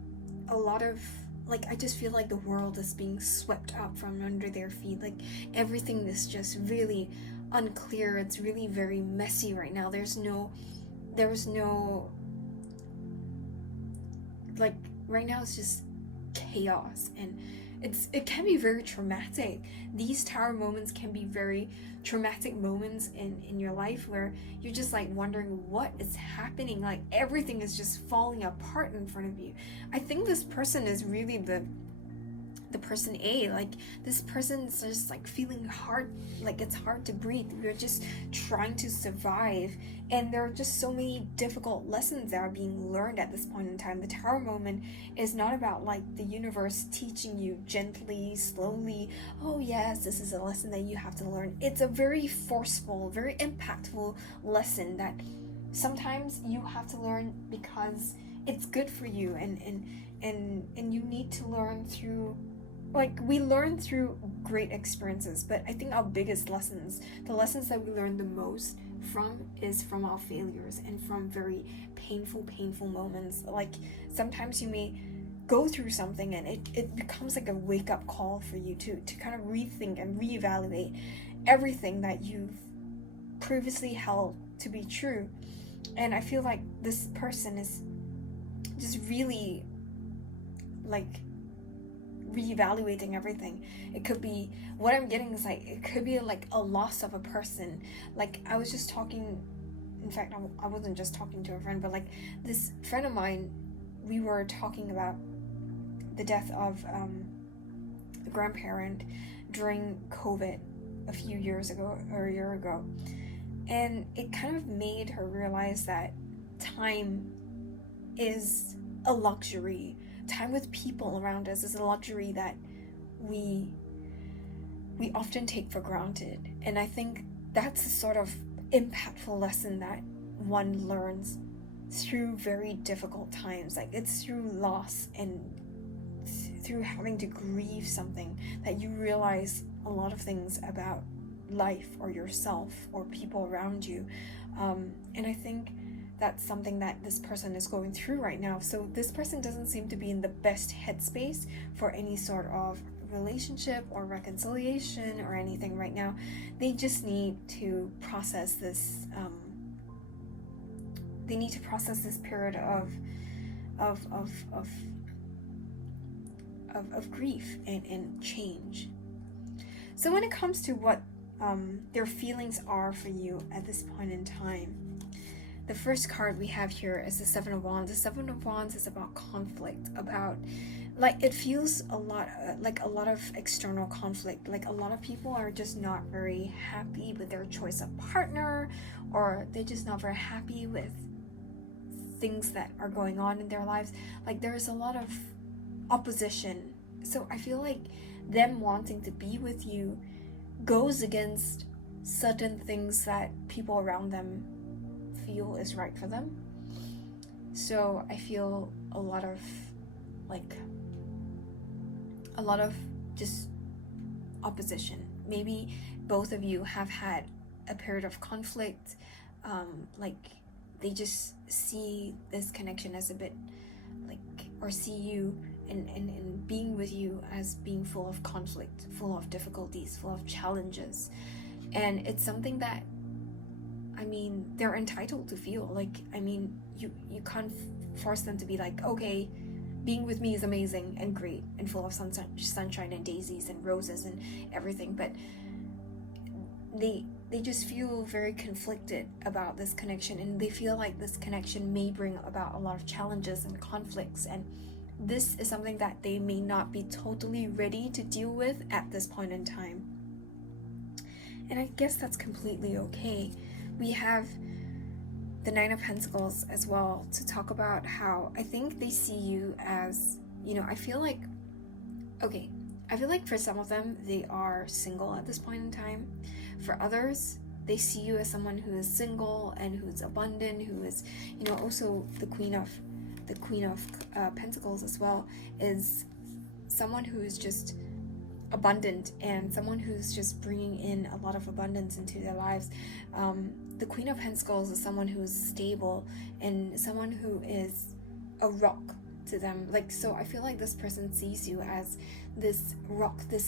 a lot of, like, I just feel like the world is being swept up from under their feet. Like, everything is just really unclear. It's really very messy right now. There's no like, right now it's just chaos, and it can be very traumatic. These Tower moments can be very traumatic moments in your life, where you're just like wondering what is happening. Like, everything is just falling apart in front of you. I think this person is really the person A. Like, this person's just like feeling hard, like it's hard to breathe. We're just trying to survive, and there are just so many difficult lessons that are being learned at this point in time. The Tower moment is not about like the universe teaching you gently, slowly, oh yes, this is a lesson that you have to learn. It's a very forceful, very impactful lesson that sometimes you have to learn because it's good for you, and you need to learn through, like, we learn through great experiences, but I think our biggest lessons, the lessons that we learn the most is from our failures and from very painful moments. Like, sometimes you may go through something and it becomes like a wake-up call for you to kind of rethink and reevaluate everything that you've previously held to be true. And I feel like this person is just really, like, reevaluating everything. It could be, what I'm getting is like, it could be like a loss of a person. Like, I was just talking, in fact, I wasn't just talking to a friend, but like this friend of mine, we were talking about the death of a grandparent during COVID a few years ago, or a year ago, and it kind of made her realize that time is a luxury. Time with people around us is a luxury that we often take for granted. And I think that's a sort of impactful lesson that one learns through very difficult times. Like, it's through loss and through having to grieve something that you realize a lot of things about life or yourself or people around you. And I think that's something that this person is going through right now. So this person doesn't seem to be in the best headspace for any sort of relationship or reconciliation or anything right now. They just need to process this. They need to process this period of grief and change. So when it comes to what their feelings are for you at this point in time, the first card we have here is the Seven of Wands. The Seven of Wands is about conflict, about, like, it feels a lot like a lot of external conflict. Like, a lot of people are just not very happy with their choice of partner, or they're just not very happy with things that are going on in their lives. Like there's a lot of opposition. So I feel like them wanting to be with you goes against certain things that people around them feel is right for them. So I feel a lot of just opposition. Maybe both of you have had a period of conflict, like they just see this connection as a bit like, or see you and being with you as being full of conflict, full of difficulties, full of challenges. And it's something that, I mean, they're entitled to feel. Like, I mean, you can't force them to be like, okay, being with me is amazing and great and full of sunshine and daisies and roses and everything, but they just feel very conflicted about this connection, and they feel like this connection may bring about a lot of challenges and conflicts, and this is something that they may not be totally ready to deal with at this point in time. And I guess that's completely okay. We have the Nine of Pentacles as well to talk about how I think they see you as, you know, I feel like for some of them, they are single at this point in time. For others, they see you as someone who is single and who is abundant, who is, you know, also the Queen of Pentacles as well, is someone who is just abundant and someone who's just bringing in a lot of abundance into their lives. The Queen of Pentacles is someone who is stable and someone who is a rock to them. Like, so I feel like this person sees you as this rock, this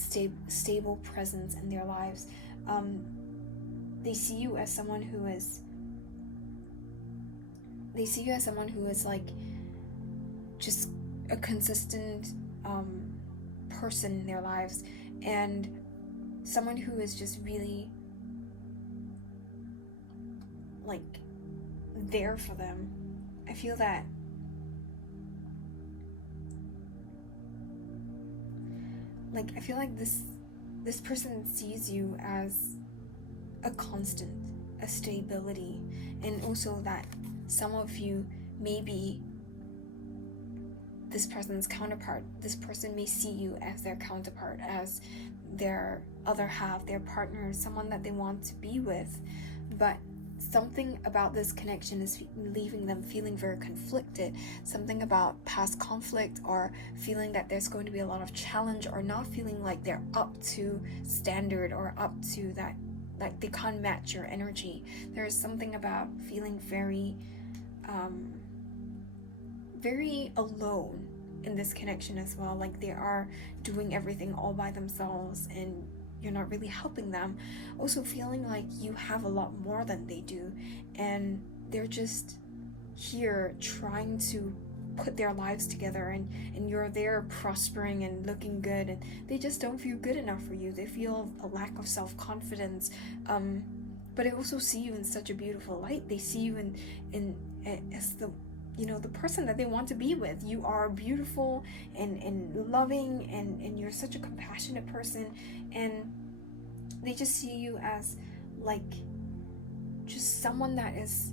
stable presence in their lives. They see you as someone who is like just a consistent person in their lives, and someone who is just really like there for them. I feel that this person sees you as a constant, a stability, and also that some of you may be this person's counterpart. This person may see you as their counterpart, as their other half, their partner, someone that they want to be with. But something about this connection is leaving them feeling very conflicted. Something about past conflict, or feeling that there's going to be a lot of challenge, or not feeling like they're up to standard or up to that, like they can't match your energy. There's something about feeling very alone in this connection as well. Like they are doing everything all by themselves and you're not really helping them. Also feeling like you have a lot more than they do, and they're just here trying to put their lives together, and you're there prospering and looking good, and they just don't feel good enough for you. They feel a lack of self-confidence, but they also see you in such a beautiful light. They see you in as the, you know, the person that they want to be with. You are beautiful and loving, and you're such a compassionate person, and they just see you as like just someone that is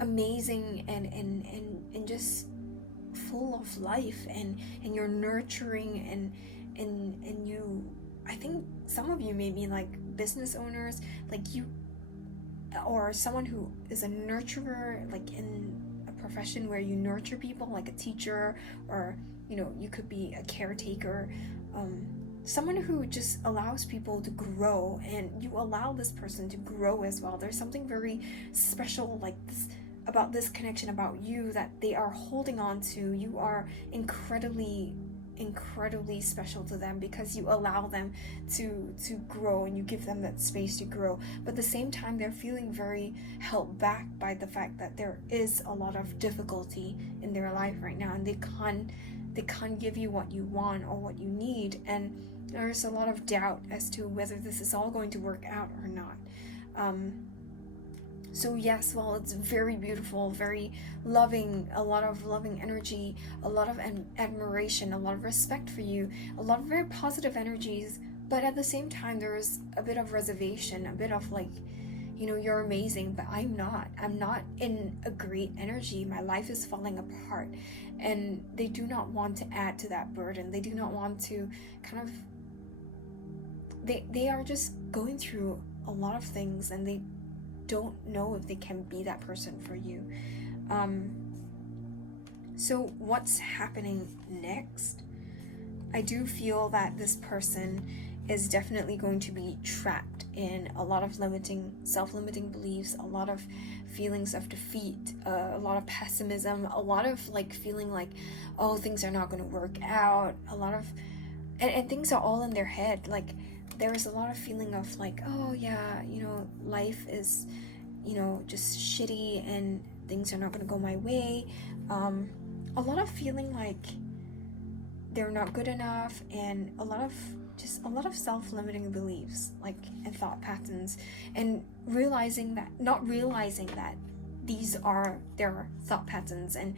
amazing and just full of life, and you're nurturing, and you, I think some of you may be like business owners, like you, or someone who is a nurturer, like in a profession where you nurture people, like a teacher, or, you know, you could be a caretaker, someone who just allows people to grow, and you allow this person to grow as well. There's something very special like this about this connection, about you, that they are holding on to. You are incredibly special to them because you allow them to grow, and you give them that space to grow. But at the same time, they're feeling very held back by the fact that there is a lot of difficulty in their life right now, and they can't give you what you want or what you need, and there's a lot of doubt as to whether this is all going to work out or not. So yes, while it's very beautiful, very loving, a lot of loving energy, a lot of admiration, a lot of respect for you, a lot of very positive energies, but at the same time there's a bit of reservation, a bit of like, you're amazing, but I'm not in a great energy. My life is falling apart. And they do not want to add to that burden. They do not want to kind of, they are just going through a lot of things, and they don't know if they can be that person for you. So what's happening next? I do feel that this person is definitely going to be trapped in a lot of self-limiting beliefs, a lot of feelings of defeat, a lot of pessimism, a lot of like feeling like, oh, things are not going to work out, a lot of, and things are all in their head. Like there is a lot of feeling of like, oh yeah, life is, just shitty and things are not going to go my way. A lot of feeling like they're not good enough, and a lot of self-limiting beliefs, like, and thought patterns, and not realizing that these are their thought patterns and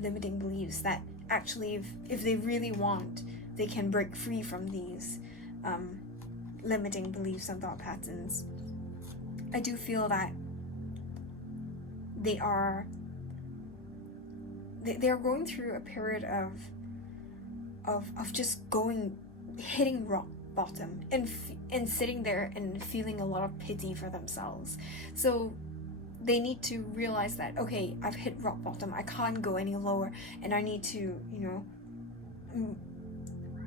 limiting beliefs, that actually if they really want, they can break free from these limiting beliefs and thought patterns. I do feel that they're going through a period of just hitting rock bottom and sitting there and feeling a lot of pity for themselves. So they need to realize that, okay, I've hit rock bottom, I can't go any lower, and I need to,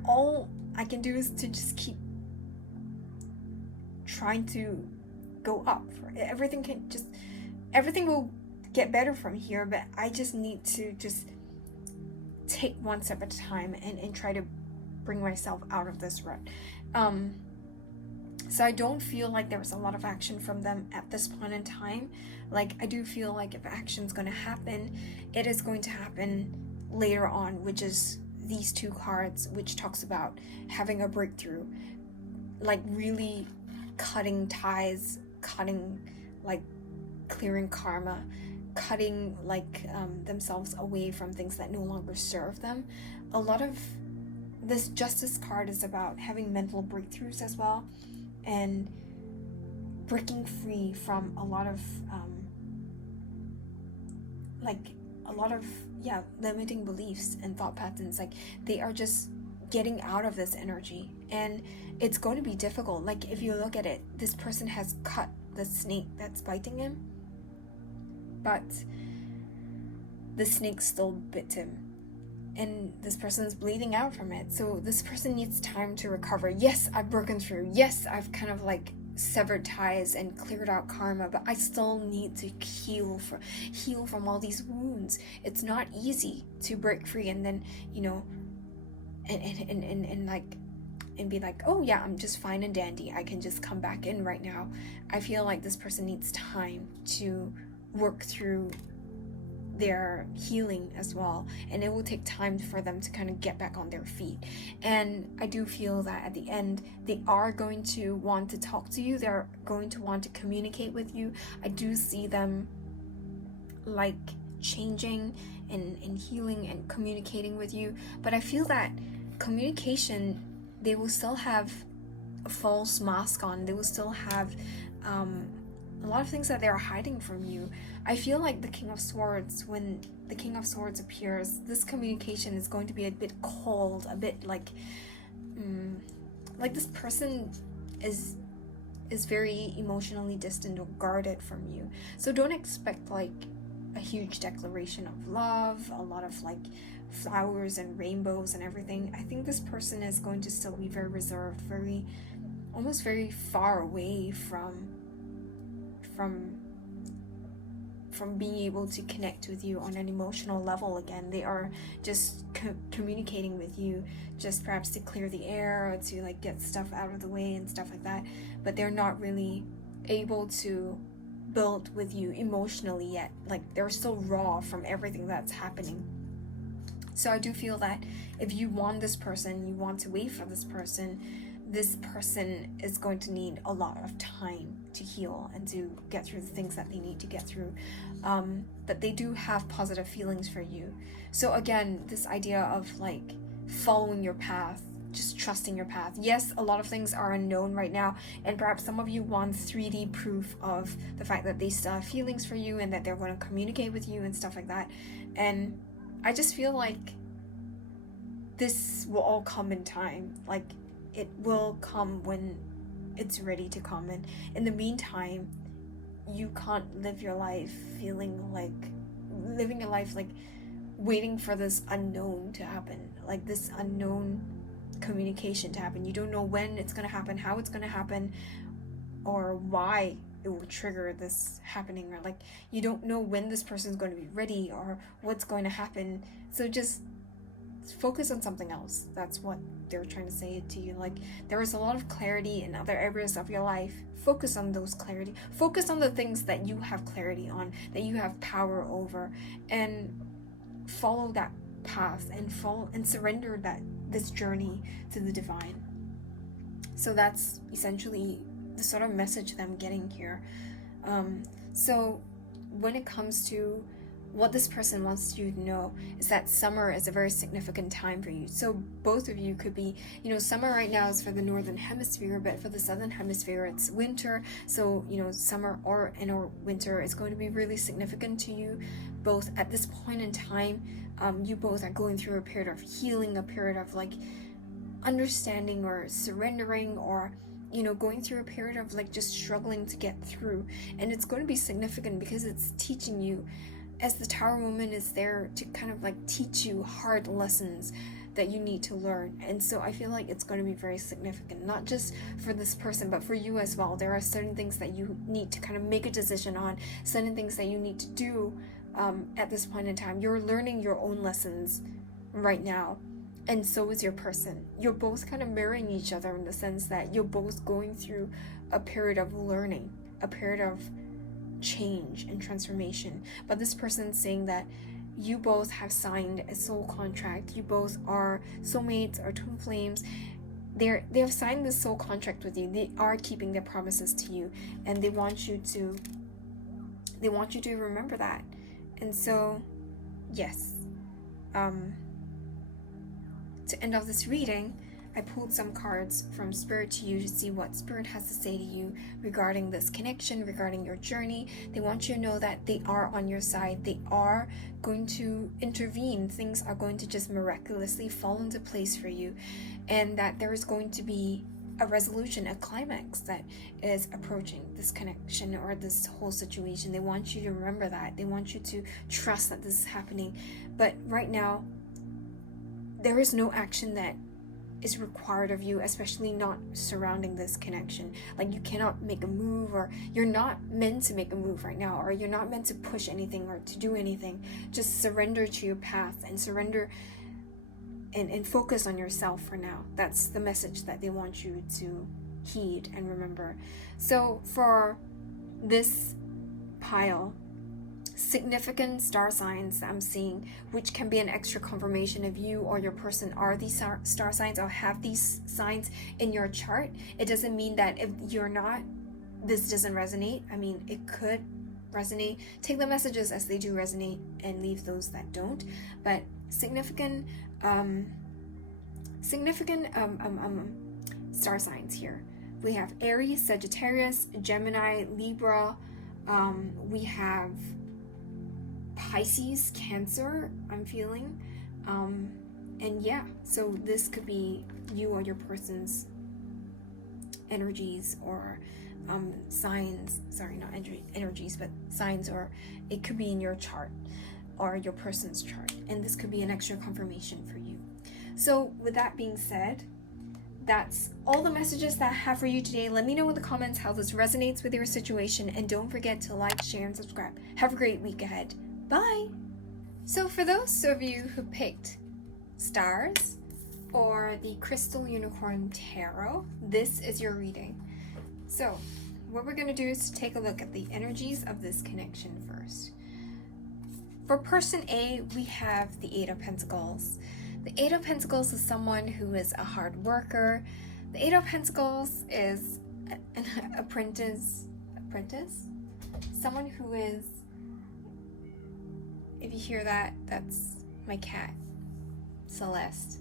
all I can do is to just keep trying to go up. Everything will get better from here, but I just need to just take one step at a time and try to bring myself out of this rut. So I don't feel like there was a lot of action from them at this point in time. Like, I do feel like if action's going to happen, it is going to happen later on, which is these two cards, which talks about having a breakthrough, like really cutting ties, like clearing karma, cutting like themselves away from things that no longer serve them. A lot of this Justice card is about having mental breakthroughs as well, and breaking free from a lot of limiting beliefs and thought patterns. Like, they are just getting out of this energy, and it's going to be difficult. Like, if you look at it, this person has cut the snake that's biting him, but the snake still bit him, and this person's bleeding out from it. So this person needs time to recover. Yes, I've broken through. Yes, I've kind of like severed ties and cleared out karma, but I still need to heal from all these wounds. It's not easy to break free and then, and be like, oh yeah, I'm just fine and dandy, I can just come back in right now. I feel like this person needs time to work through their healing as well, and it will take time for them to kind of get back on their feet. And I do feel that at the end, they are going to want to talk to you, they're going to want to communicate with you. I do see them like changing and healing and communicating with you, but I feel that communication, they will still have a false mask on. They will still have a lot of things that they're hiding from you. I feel like the King of Swords, when the King of Swords appears, this communication is going to be a bit cold, a bit like this person is very emotionally distant or guarded from you. So don't expect like a huge declaration of love, a lot of like flowers and rainbows and everything. I think this person is going to still be very reserved, almost very far away from being able to connect with you on an emotional level again. They are just communicating with you, just perhaps to clear the air or to like get stuff out of the way and stuff like that, but they're not really able to build with you emotionally yet. Like, they're still raw from everything that's happening. So I do feel that if you want this person, you want to wait for this person is going to need a lot of time to heal and to get through the things that they need to get through. But they do have positive feelings for you. So again, this idea of like following your path, just trusting your path. Yes, a lot of things are unknown right now, and perhaps some of you want 3D proof of the fact that they still have feelings for you and that they're going to communicate with you and stuff like that. And I just feel like this will all come in time. Like, it will come when it's ready to come. And in the meantime, you can't live your life living your life like waiting for this unknown to happen, like this unknown communication to happen. You don't know when it's going to happen, how it's going to happen, or why it will trigger this happening, or like you don't know when this person's going to be ready or what's going to happen. So just focus on something else. That's what they're trying to say to you. Like, there is a lot of clarity in other areas of your life. Focus on those clarity. Focus on the things that you have clarity on, that you have power over, and follow that path and surrender this journey to the divine. So that's essentially the sort of message that I'm getting here. So when it comes to what this person wants you to know is that summer is a very significant time for you. So both of you could be, summer right now is for the northern hemisphere, but for the southern hemisphere it's winter. So, summer or winter is going to be really significant to you both at this point in time. You both are going through a period of healing, a period of like understanding or surrendering, or going through a period of like just struggling to get through. And it's going to be significant because it's teaching you, as the Tower woman is there to kind of like teach you hard lessons that you need to learn. And so I feel like it's going to be very significant, not just for this person, but for you as well. There are certain things that you need to kind of make a decision on, certain things that you need to do at this point in time. You're learning your own lessons right now, and so is your person. You're both kind of mirroring each other in the sense that you're both going through a period of learning, a period of change and transformation. But this person's saying that you both have signed a soul contract. You both are soulmates or twin flames. They have signed this soul contract with you. They are keeping their promises to you, and they want you to remember that. And so, yes, to end off this reading, I pulled some cards from Spirit to you to see what Spirit has to say to you regarding this connection, regarding your journey. They want you to know that they are on your side. They are going to intervene. Things are going to just miraculously fall into place for you, and that there is going to be a resolution, a climax that is approaching this connection or this whole situation. They want you to remember that. They want you to trust that this is happening. But right now, there is no action that is required of you, especially not surrounding this connection. Like, you cannot make a move, or you're not meant to make a move right now, or you're not meant to push anything or to do anything. Just surrender to your path and surrender and focus on yourself for now. That's the message that they want you to heed and remember. So for this pile, significant star signs that I'm seeing, which can be an extra confirmation if you or your person are these star signs or have these signs in your chart. It doesn't mean that if you're not, this doesn't resonate. I mean, it could resonate. Take the messages as they do resonate and leave those that don't. But significant star signs here. We have Aries, Sagittarius, Gemini, Libra. We have Pisces, Cancer, I'm feeling. And yeah, so this could be you or your person's energies or signs. Sorry, not energies, but signs, or it could be in your chart or your person's chart. And this could be an extra confirmation for you. So with that being said, that's all the messages that I have for you today. Let me know in the comments how this resonates with your situation, and don't forget to like, share, and subscribe. Have a great week ahead. Bye! So for those of you who picked stars or the Crystal Unicorn Tarot, this is your reading. So what we're going to do is take a look at the energies of this connection first. For person A, we have the Eight of Pentacles. The Eight of Pentacles is someone who is a hard worker. The Eight of Pentacles is an apprentice? Someone who is, if you hear that, that's my cat, Celeste.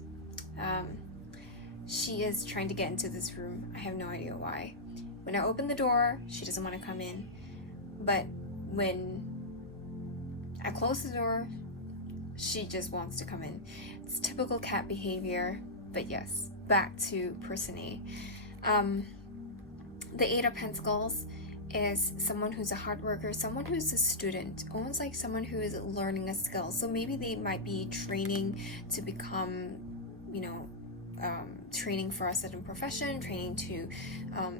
she is trying to get into this room. I have no idea why. When I open the door, she doesn't want to come in. But when I close the door, she just wants to come in. It's typical cat behavior. But yes, back to person A. The Eight of Pentacles is someone who's a hard worker, someone who's a student, almost like someone who is learning a skill. So maybe they might be training to become, training for a certain profession, training to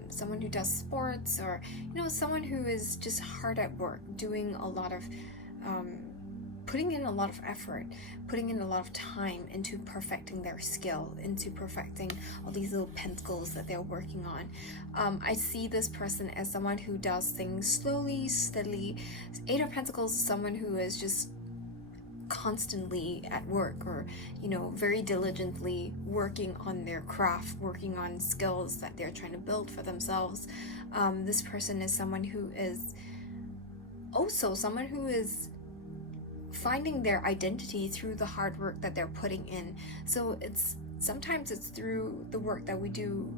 someone who does sports, or someone who is just hard at work, doing a lot of putting in a lot of effort, putting in a lot of time into perfecting their skill, into perfecting all these little pentacles that they're working on. I see this person as someone who does things slowly, steadily. Eight of Pentacles is someone who is just constantly at work, or very diligently working on their craft, working on skills that they're trying to build for themselves. This person is someone who is also someone who is finding their identity through the hard work that they're putting in. So sometimes it's through the work that we do.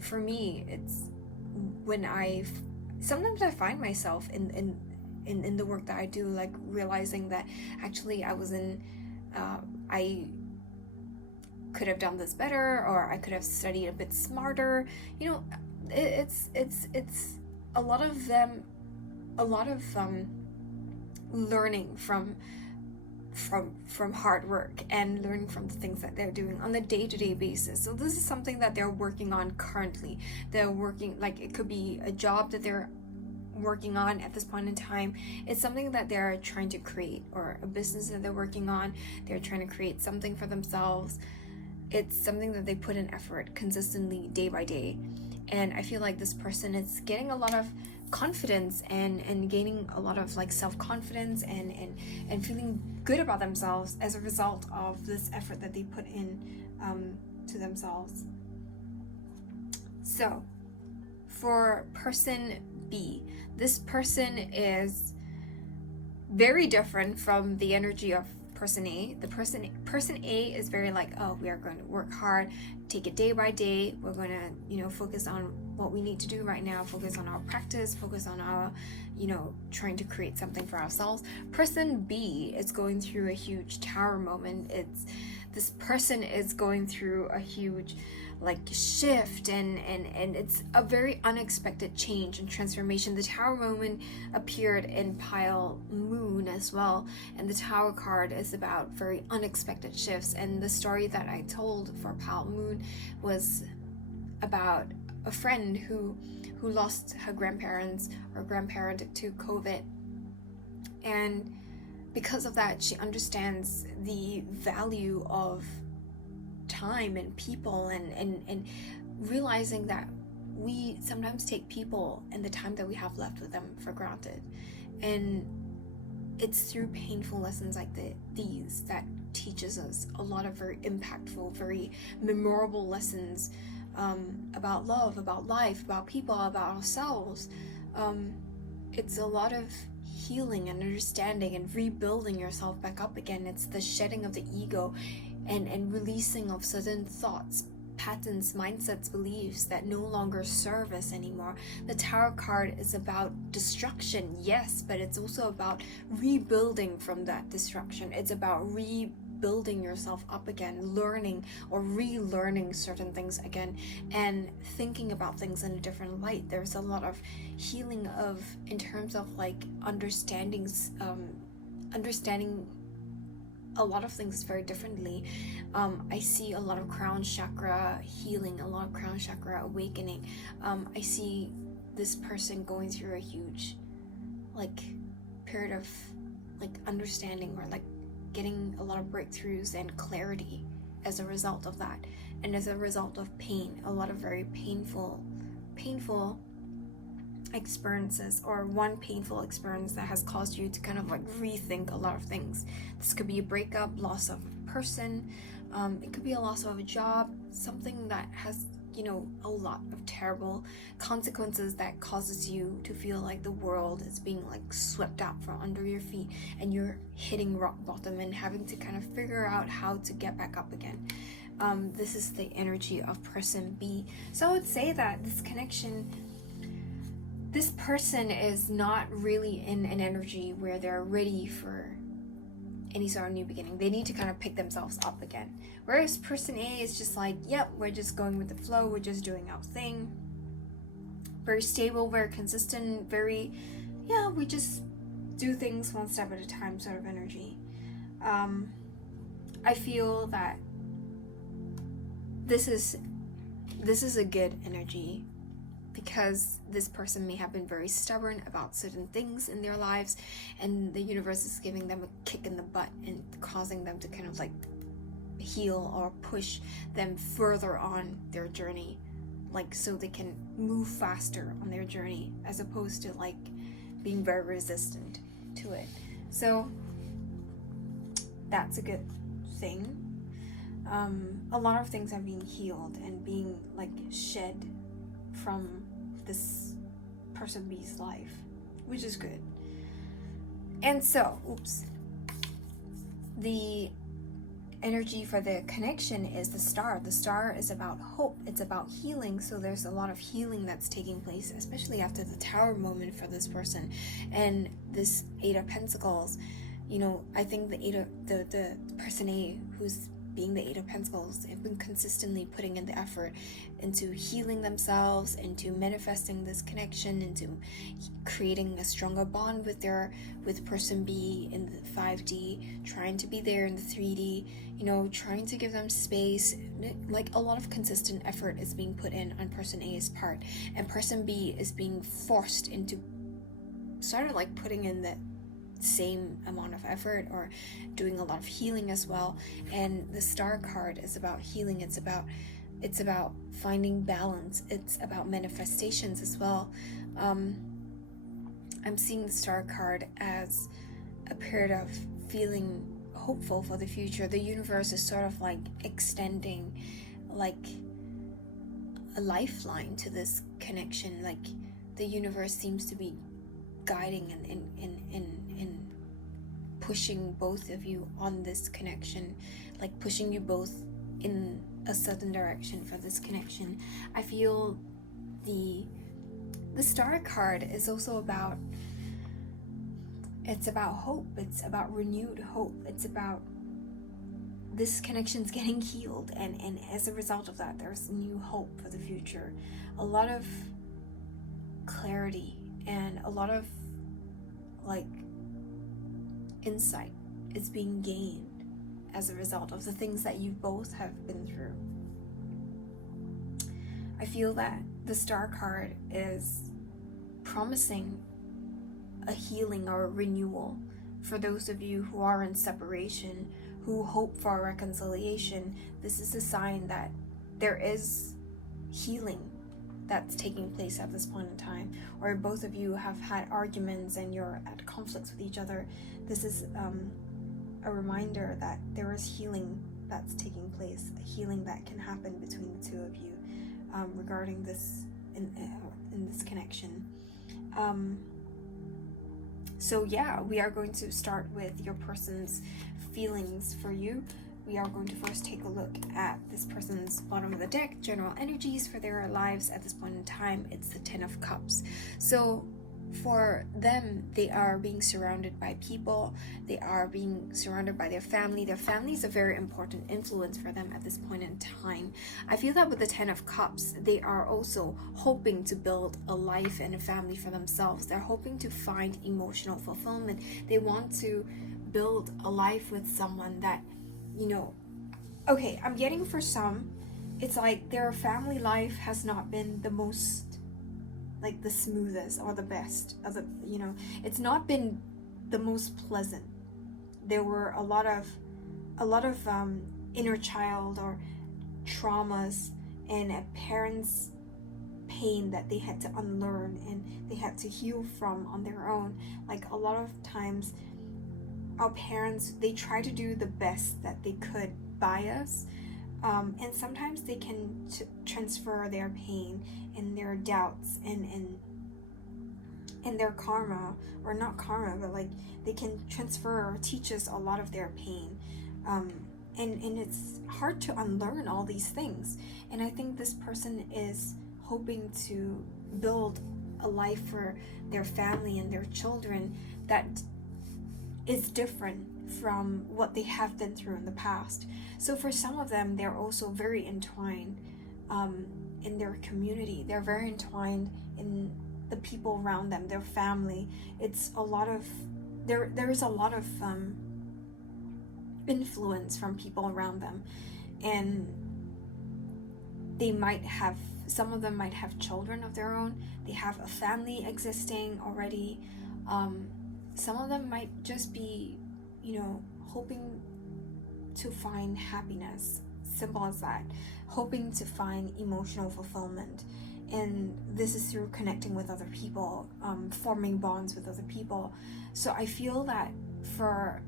For me, it's when sometimes I find myself in the work that I do, like realizing that actually I could have done this better, or I could have studied a bit smarter. It's a lot of learning from hard work, and learning from the things that they're doing on a day-to-day basis. So this is something that they're working on currently. They're working, like, it could be a job that they're working on at this point in time. It's something that they're trying to create, or a business that they're working on. They're trying to create something for themselves. It's something that they put in effort consistently, day by day. And I feel like this person is getting a lot of confidence and gaining a lot of self-confidence and feeling good about themselves as a result of this effort that they put in to themselves. So for person B, this person is very different from the energy of person A. The person A is very we are going to work hard, take it day by day. We're going to, focus on what we need to do right now, focus on our practice, focus on our, trying to create something for ourselves. Person B is going through a huge tower moment. This person is going through a huge shift, and it's a very unexpected change and transformation. The tower moment appeared in pile moon as well, and the tower card is about very unexpected shifts. And the story that I told for pile moon was about a friend who lost her grandparent to COVID, and because of that, she understands the value of time and people, and realizing that we sometimes take people and the time that we have left with them for granted. And it's through painful lessons like these that teaches us a lot of very impactful, very memorable lessons about love, about life, about people, about ourselves. It's a lot of healing and understanding and rebuilding yourself back up again. It's the shedding of the ego and releasing of certain thoughts, patterns, mindsets, beliefs that no longer serve us anymore. The tarot card is about destruction, yes, but it's also about rebuilding from that destruction. It's about rebuilding yourself up again, learning or relearning certain things again, and thinking about things in a different light. There's a lot of healing in terms of understanding a lot of things very differently. I see a lot of crown chakra healing, a lot of crown chakra awakening. I see this person going through a huge period of understanding, or getting a lot of breakthroughs and clarity as a result of that, and as a result of pain, a lot of very painful experiences, or one painful experience that has caused you to kind of rethink a lot of things. This could be a breakup, loss of a person, it could be a loss of a job, something that has a lot of terrible consequences that causes you to feel like the world is being like swept out from under your feet, and you're hitting rock bottom and having to kind of figure out how to get back up again. This is the energy of person B. So I would say that this connection, this person is not really in an energy where they're ready for any sort of new beginning. They need to kind of pick themselves up again. Whereas person A is just like, yep, we're just going with the flow, we're just doing our thing. Very stable, very consistent, very, we just do things one step at a time sort of energy. I feel that this is a good energy, because this person may have been very stubborn about certain things in their lives, and the universe is giving them a kick in the butt and causing them to kind of like heal or push them further on their journey, like so they can move faster on their journey, as opposed to like being very resistant to it. So that's a good thing. A lot of things are being healed and being like shed from this person B's life, which is good. And so, the energy for the connection is the star. The star is about hope, it's about healing. So there's a lot of healing that's taking place, especially after the tower moment for this person. And this 8 of Pentacles, I think the person A, who's being the 8 of Pentacles, have been consistently putting in the effort into healing themselves, into manifesting this connection, into creating a stronger bond with person B in the 5D, trying to be there in the 3D, trying to give them space. Like a lot of consistent effort is being put in on person A's part, and person B is being forced into sort of like putting in the same amount of effort, or doing a lot of healing as well. And the star card is about healing. It's about finding balance. It's about manifestations as well. I'm seeing the star card as a period of feeling hopeful for the future. The universe is sort of like extending like a lifeline to this connection. Like the universe seems to be guiding and pushing both of you on this connection, like pushing you both in a certain direction for this connection. I feel the star card is also about, it's about hope, it's about renewed hope, it's about this connection's getting healed, and as a result of that, there's new hope for the future. A lot of clarity and a lot of like insight is being gained as a result of the things that you both have been through. I feel that the star card is promising a healing or a renewal for those of you who are in separation, who hope for a reconciliation. This is a sign that there is healing that's taking place at this point in time. Or both of you have had arguments and you're at conflicts with each other. This is a reminder that there is healing that's taking place, a healing that can happen between the two of you regarding this in this connection. So yeah, we are going to start with your person's feelings for you. We are going to first take a look at this person's bottom of the deck, general energies for their lives at this point in time. It's the 10 of Cups. So for them, they are being surrounded by people. They are being surrounded by their family. Their family is a very important influence for them at this point in time. I feel that with the 10 of Cups, they are also hoping to build a life and a family for themselves. They're hoping to find emotional fulfillment. They want to build a life with someone that, I'm getting for some, it's like their family life has not been the most, like the smoothest or the best of the, it's not been the most pleasant. There were a lot of inner child or traumas and a parent's pain that they had to unlearn and they had to heal from on their own. Like a lot of times our parents, they try to do the best that they could by us, And sometimes they can transfer their pain and their doubts and their karma, or not karma, but like they can transfer or teach us a lot of their pain. And it's hard to unlearn all these things. And I think this person is hoping to build a life for their family and their children that is different from what they have been through in the past. So for some of them, they're also very entwined in their community. They're very entwined in the people around them, their family. It's a lot of there is a lot of influence from people around them, and some of them might have children of their own. They have a family existing already. Some of them might just be, hoping to find happiness, simple as that, hoping to find emotional fulfillment. And this is through connecting with other people, forming bonds with other people. So I feel that for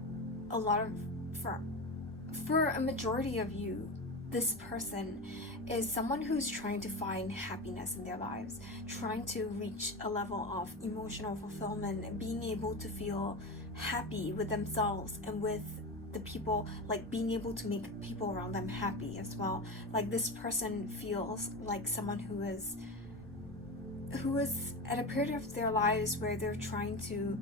a majority of you, this person is someone who's trying to find happiness in their lives, trying to reach a level of emotional fulfillment, and being able to feel happy with themselves and with the people, like being able to make people around them happy as well. Like this person feels like someone who is at a period of their lives where they're trying to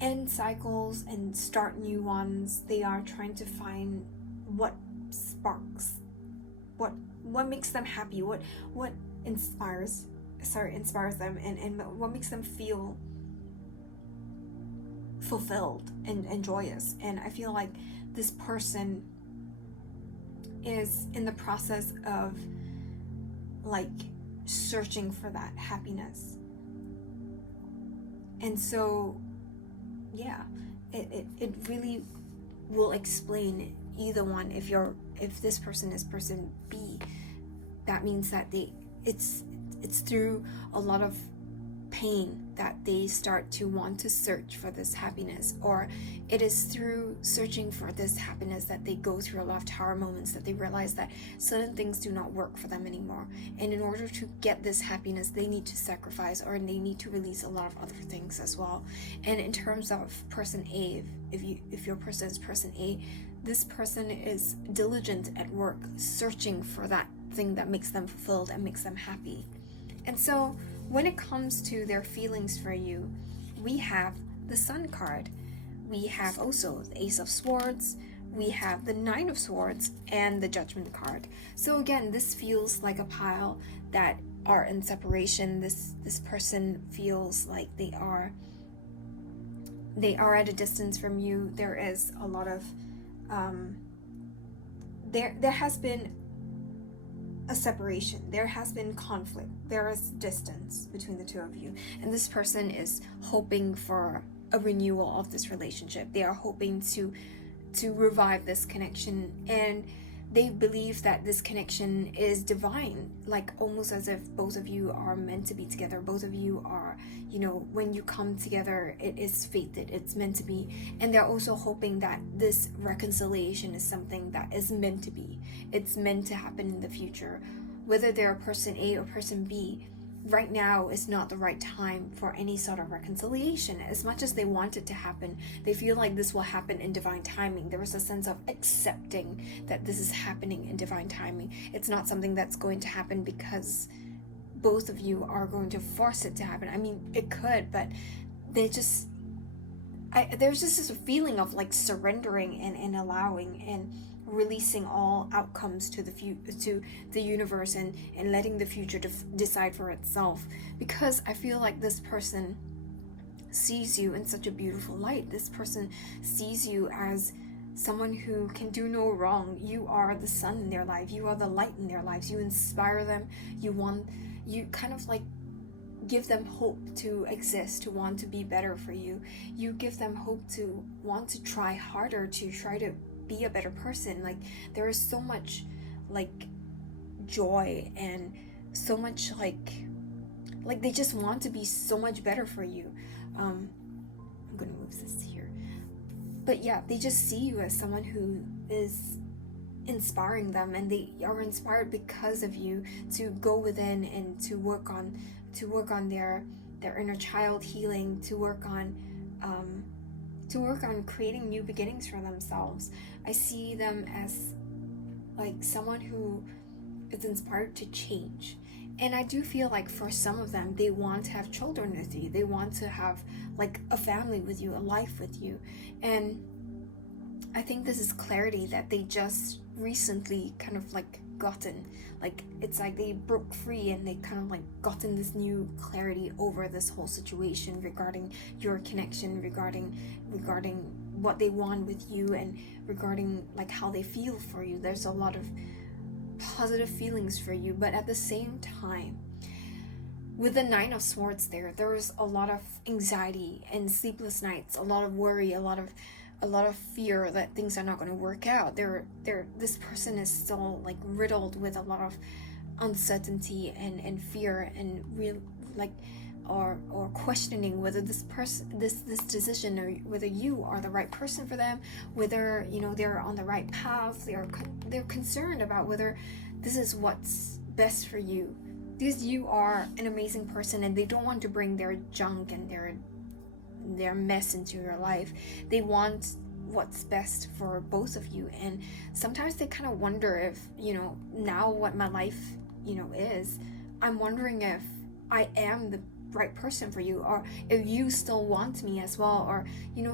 end cycles and start new ones. They are trying to find what sparks, what makes them happy, what inspires them, and what makes them feel fulfilled and joyous. And I feel like this person is in the process of like searching for that happiness. And so yeah, it really will explain either one. If this person is person B, that means that it's through a lot of pain that they start to want to search for this happiness, or it is through searching for this happiness that they go through a lot of tower moments, that they realize that certain things do not work for them anymore, and in order to get this happiness they need to sacrifice, or they need to release a lot of other things as well. And in terms of person A, if your person is person A, this person is diligent at work, searching for that thing that makes them fulfilled and makes them happy. And so when it comes to their feelings for you, we have the Sun card. We have also the Ace of Swords. We have the Nine of Swords and the Judgment card. So again, this feels like a pile that are in separation. This person feels like they are at a distance from you. There is a lot of there has been a separation, there has been conflict, there is distance between the two of you, and this person is hoping for a renewal of this relationship. They are hoping to revive this connection, and they believe that this connection is divine, like almost as if both of you are meant to be together. Both of you are, when you come together, it is fated, it's meant to be. And they're also hoping that this reconciliation is something that is meant to be. It's meant to happen in the future. Whether they're person A or person B, right now is not the right time for any sort of reconciliation. As much as they want it to happen, they feel like this will happen in divine timing. There is a sense of accepting that this is happening in divine timing. It's not something that's going to happen because both of you are going to force it to happen. I mean, it could, but there's just this feeling of like surrendering and allowing and releasing all outcomes to the universe and letting the future decide for itself. Because I feel like this person sees you in such a beautiful light. This person sees you as someone who can do no wrong. You are the sun in their life. You are the light in their lives. You inspire them. You kind of like give them hope to exist, to want to be better for you. You give them hope to want to try harder, to try to be a better person. Like there is so much like joy and so much like they just want to be so much better for you. I'm gonna move this here, but yeah, they just see you as someone who is inspiring them, and they are inspired because of you to go within and to work on their inner child healing, to work on creating new beginnings for themselves. I see them as like someone who is inspired to change. And I do feel like for some of them, they want to have children with you. They want to have like a family with you, a life with you. And I think this is clarity that they just recently kind of like gotten. Like, it's like they broke free and they kind of like gotten this new clarity over this whole situation regarding your connection, regarding what they want with you, and regarding like how they feel for you. There's a lot of positive feelings for you, but at the same time, with the Nine of Swords there's a lot of anxiety and sleepless nights, a lot of worry, a lot of fear that things are not going to work out. This person is still like riddled with a lot of uncertainty and fear, and real like or questioning whether this decision, or whether you are the right person for them, whether they're on the right path. They're concerned about whether this is what's best for you, because you are an amazing person, and they don't want to bring their junk and their mess into your life. They want what's best for both of you. And sometimes they kind of wonder if now what my life is, I'm wondering if I am the right person for you, or if you still want me as well. Or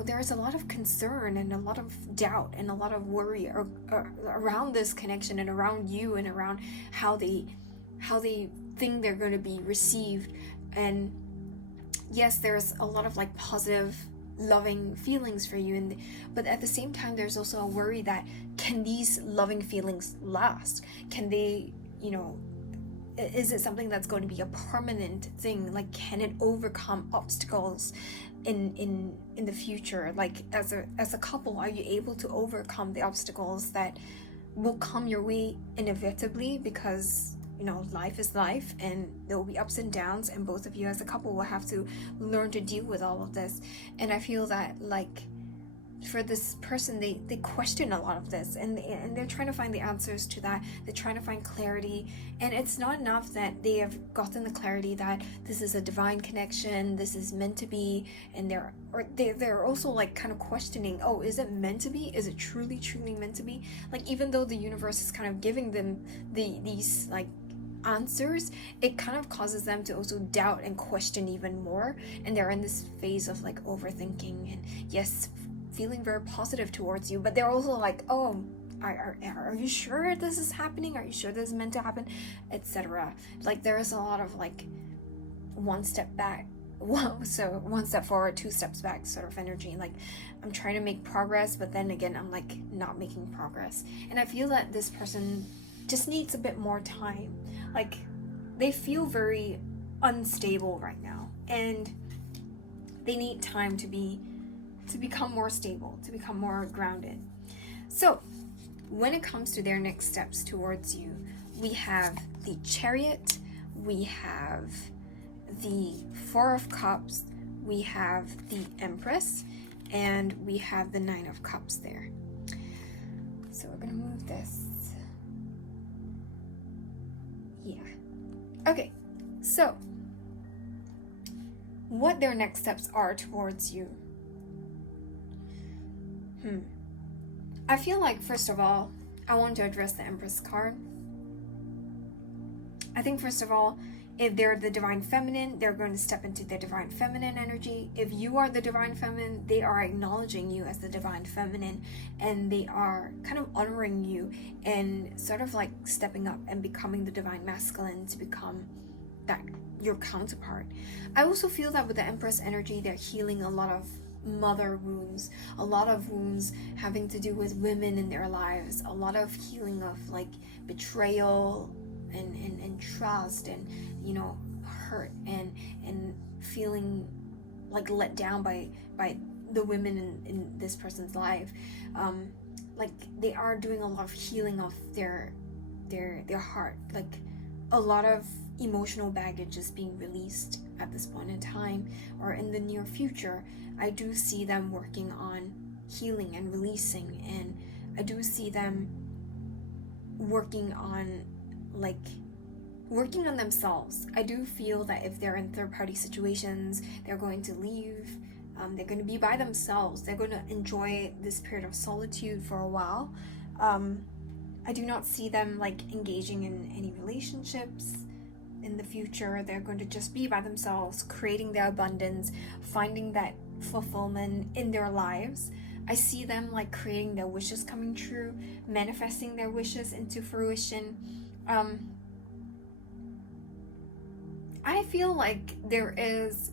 there's a lot of concern and a lot of doubt and a lot of worry around this connection, and around you, and around how they think they're going to be received. And yes, there's a lot of like positive, loving feelings for you, but at the same time, there's also a worry that, can these loving feelings last? Can they, is it something that's going to be a permanent thing? Like, can it overcome obstacles in the future? Like, as a couple, are you able to overcome the obstacles that will come your way inevitably? Because life is life, and there will be ups and downs, and both of you as a couple will have to learn to deal with all of this. And I feel that, like, for this person, they question a lot of this, and they're trying to find the answers to that. They're trying to find clarity, and it's not enough that they have gotten the clarity that this is a divine connection, this is meant to be, and they're also like kind of questioning, oh, is it meant to be? Is it truly meant to be? Like, even though the universe is kind of giving them these like answers, it kind of causes them to also doubt and question even more, and they're in this phase of like overthinking, and yes, feeling very positive towards you, but they're also like, oh, are you sure this is happening? Are you sure this is meant to happen? Etc. Like, there is a lot of like one step forward, two steps back sort of energy. Like, I'm trying to make progress, but then again, I'm like not making progress. And I feel that this person just needs a bit more time. Like, they feel very unstable right now, and they need time to become more stable, to become more grounded. So when it comes to their next steps towards you, we have the Chariot, we have the Four of Cups, we have the Empress, and we have the Nine of Cups there. So we're gonna move this. Yeah. Okay, so what their next steps are towards you. I feel like, first of all, I want to address the Empress card. I think, first of all, if they're the Divine Feminine, they're going to step into their Divine Feminine energy. If you are the Divine Feminine, they are acknowledging you as the Divine Feminine, and they are kind of honoring you and sort of like stepping up and becoming the Divine Masculine to become that your counterpart. I also feel that with the Empress energy, they're healing a lot of mother wounds, a lot of wounds having to do with women in their lives, a lot of healing of like betrayal and trust, and hurt and feeling like let down by the women in this person's life. Like, they are doing a lot of healing of their heart. Like, a lot of emotional baggage is being released at this point in time, or in the near future. I do see them working on healing and releasing, and I do see them working on themselves. I do feel that if they're in third-party situations, they're going to leave. They're going to be by themselves. They're going to enjoy this period of solitude for a while. I do not see them like engaging in any relationships in the future. They're going to just be by themselves, creating their abundance, finding that fulfillment in their lives. I see them like creating their wishes coming true, manifesting their wishes into fruition. I feel like there is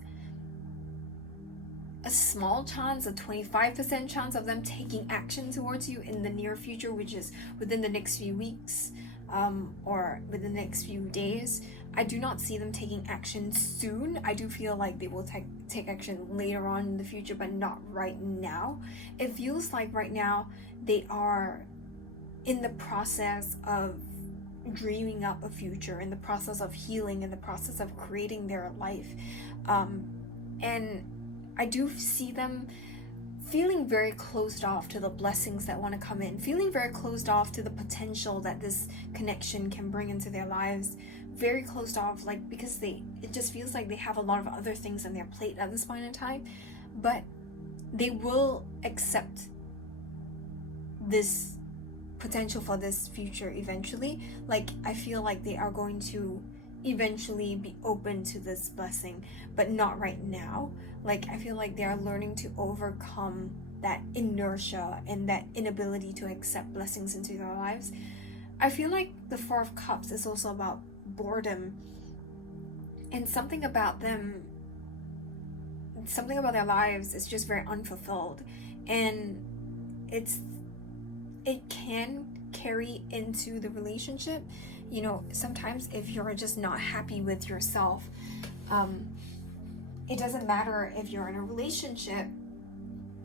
a small chance, a 25% chance of them taking action towards you in the near future, which is within the next few weeks, or within the next few days. I do not see them taking action soon. I do feel like they will take action later on in the future, but not right now. It feels like right now they are in the process of dreaming up a future, in the process of healing, in the process of creating their life. And I do see them feeling very closed off to the blessings that want to come in, feeling very closed off to the potential that this connection can bring into their lives, very closed off, like, because it just feels like they have a lot of other things on their plate at this point in time, but they will accept this potential for this future eventually. Like, I feel like they are going to eventually be open to this blessing, but not right now. Like, I feel like they are learning to overcome that inertia and that inability to accept blessings into their lives. I feel like the Four of Cups is also about boredom, and something about their lives is just very unfulfilled, and it can carry into the relationship. You know, sometimes if you're just not happy with yourself, it doesn't matter if you're in a relationship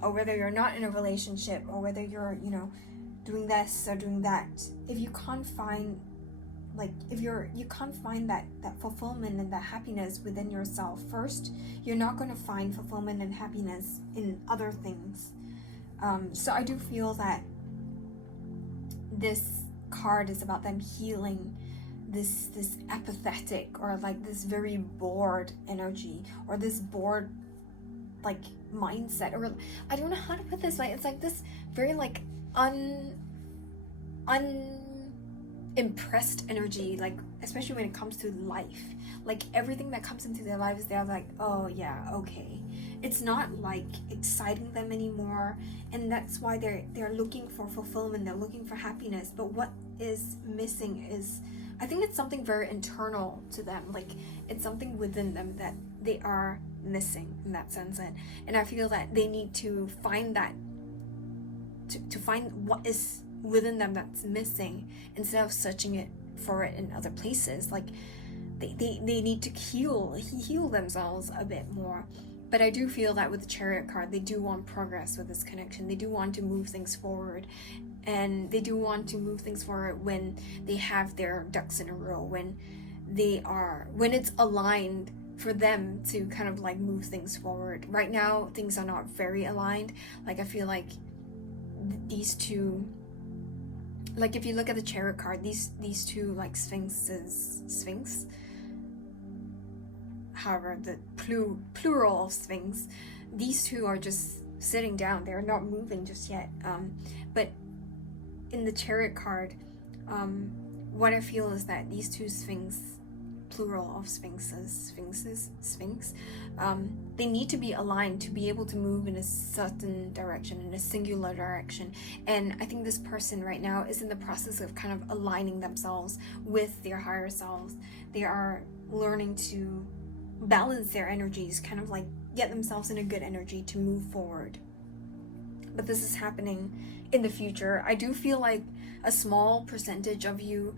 or whether you're not in a relationship, or whether you're, you know, doing this or doing that. If you can't find, like, you can't find that fulfillment and that happiness within yourself first, you're not going to find fulfillment and happiness in other things. So I do feel that this card is about them healing this apathetic, or like this very bored energy, or this bored like mindset, or I don't know how to put this, like, it's like this very like unimpressed energy, like, especially when it comes to life. Like, everything that comes into their lives, they're like, oh yeah, okay. It's not like exciting them anymore, and that's why they're looking for fulfillment, they're looking for happiness. But what is missing is, I think it's something very internal to them. Like, it's something within them that they are missing in that sense, and I feel that they need to find that, to find what is within them that's missing, instead of searching for it in other places. Like, they need to heal themselves a bit more. But I do feel that with the Chariot card, they do want progress with this connection. They do want to move things forward, and they do want to move things forward when they have their ducks in a row, when it's aligned for them to kind of like move things forward. Right now, things are not very aligned. Like, I feel like these two, like, if you look at the Chariot card, these two like Sphinx, however, the plural of Sphinx, these two are just sitting down. They're not moving just yet. But in the Chariot card, what I feel is that these two Sphinx, plural of Sphinx, they need to be aligned to be able to move in a certain direction, in a singular direction. And I think this person right now is in the process of kind of aligning themselves with their higher selves. They are learning to balance their energies, kind of like get themselves in a good energy to move forward. But this is happening in the future. I do feel like a small percentage of your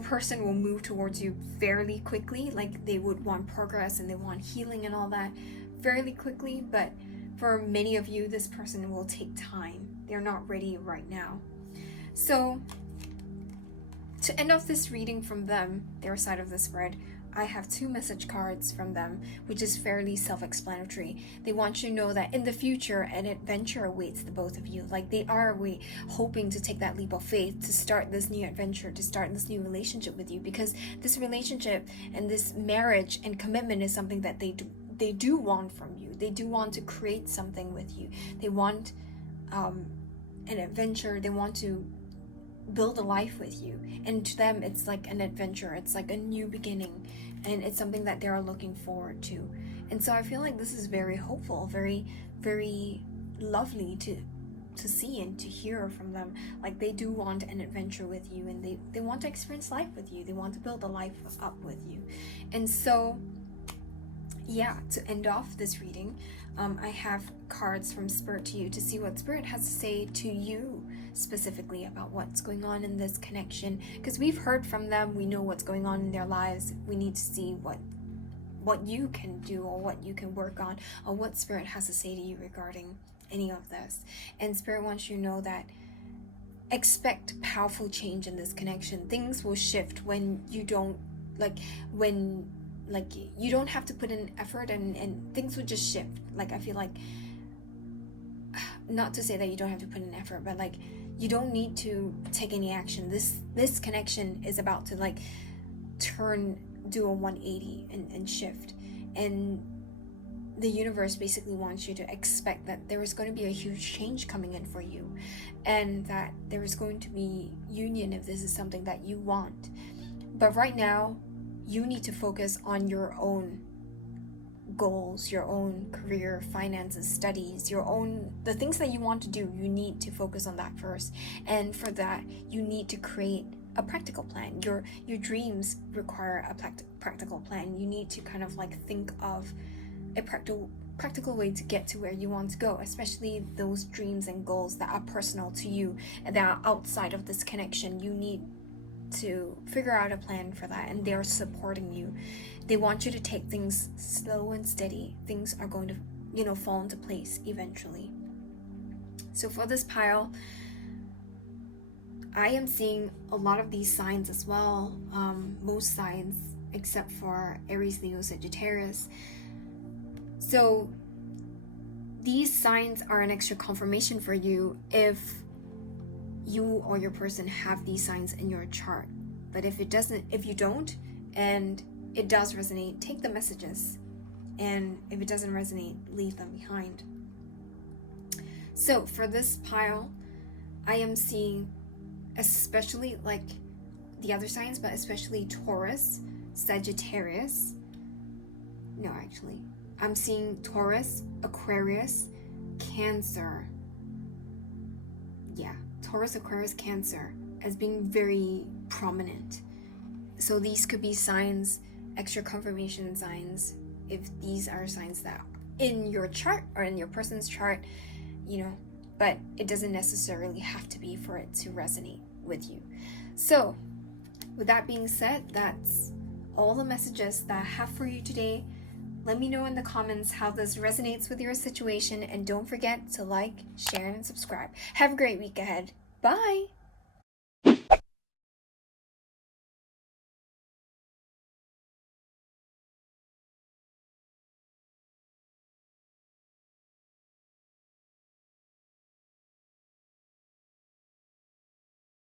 person will move towards you fairly quickly. Like, they would want progress and they want healing and all that fairly quickly. But for many of you, this person will take time. They're not ready right now. So to end off this reading from them, their side of the spread, I have 2 message cards from them, which is fairly self-explanatory. They want you to know that in the future, an adventure awaits the both of you. Like, they are hoping to take that leap of faith to start this new adventure, to start this new relationship with you, because this relationship and this marriage and commitment is something that they do want from you. They do want to create something with you. They want an adventure. They want to build a life with you, and to them it's like an adventure, it's like a new beginning, and it's something that they're looking forward to. And so I feel like this is very hopeful, very, very lovely to see and to hear from them. Like, they do want an adventure with you, and they want to experience life with you. They want to build a life up with you. And so yeah, to end off this reading, I have cards from Spirit to you to see what Spirit has to say to you specifically about what's going on in this connection, because we've heard from them, we know what's going on in their lives. We need to see what you can do, or what you can work on, or what Spirit has to say to you regarding any of this. And Spirit wants you to know that expect powerful change in this connection. Things will shift when you don't you don't have to put in effort, and things would just shift. Like, I feel like, not to say that you don't have to put in effort, but like, you don't need to take any action. This connection is about to like do a 180 and shift. And the universe basically wants you to expect that there is going to be a huge change coming in for you, and that there is going to be union if this is something that you want. But right now, you need to focus on your own goals, your own career, finances, studies, the things that you want to do. You need to focus on that first. And for that, you need to create a practical plan. Your dreams require a practical plan. You need to kind of like think of a practical way to get to where you want to go, especially those dreams and goals that are personal to you and that are outside of this connection. You need to figure out a plan for that, and they're supporting you. They want you to take things slow and steady. Things are going to fall into place eventually. So for this pile, I am seeing a lot of these signs as well, most signs except for Aries, Leo, Sagittarius. So these signs are an extra confirmation for you if you or your person have these signs in your chart. But if you don't, and it does resonate, take the messages. And if it doesn't resonate, leave them behind. So for this pile, I am seeing, especially like the other signs, but especially Taurus, Sagittarius. No, actually, I'm seeing Taurus, Aquarius, Cancer. Yeah, Taurus, Aquarius, Cancer as being very prominent. So these could be signs, extra confirmation signs, if these are signs that in your chart or in your person's chart, but it doesn't necessarily have to be for it to resonate with you. So with that being said, that's all the messages that I have for you today. Let me know in the comments how this resonates with your situation, and don't forget to like, share, and subscribe. Have a great week ahead. Bye!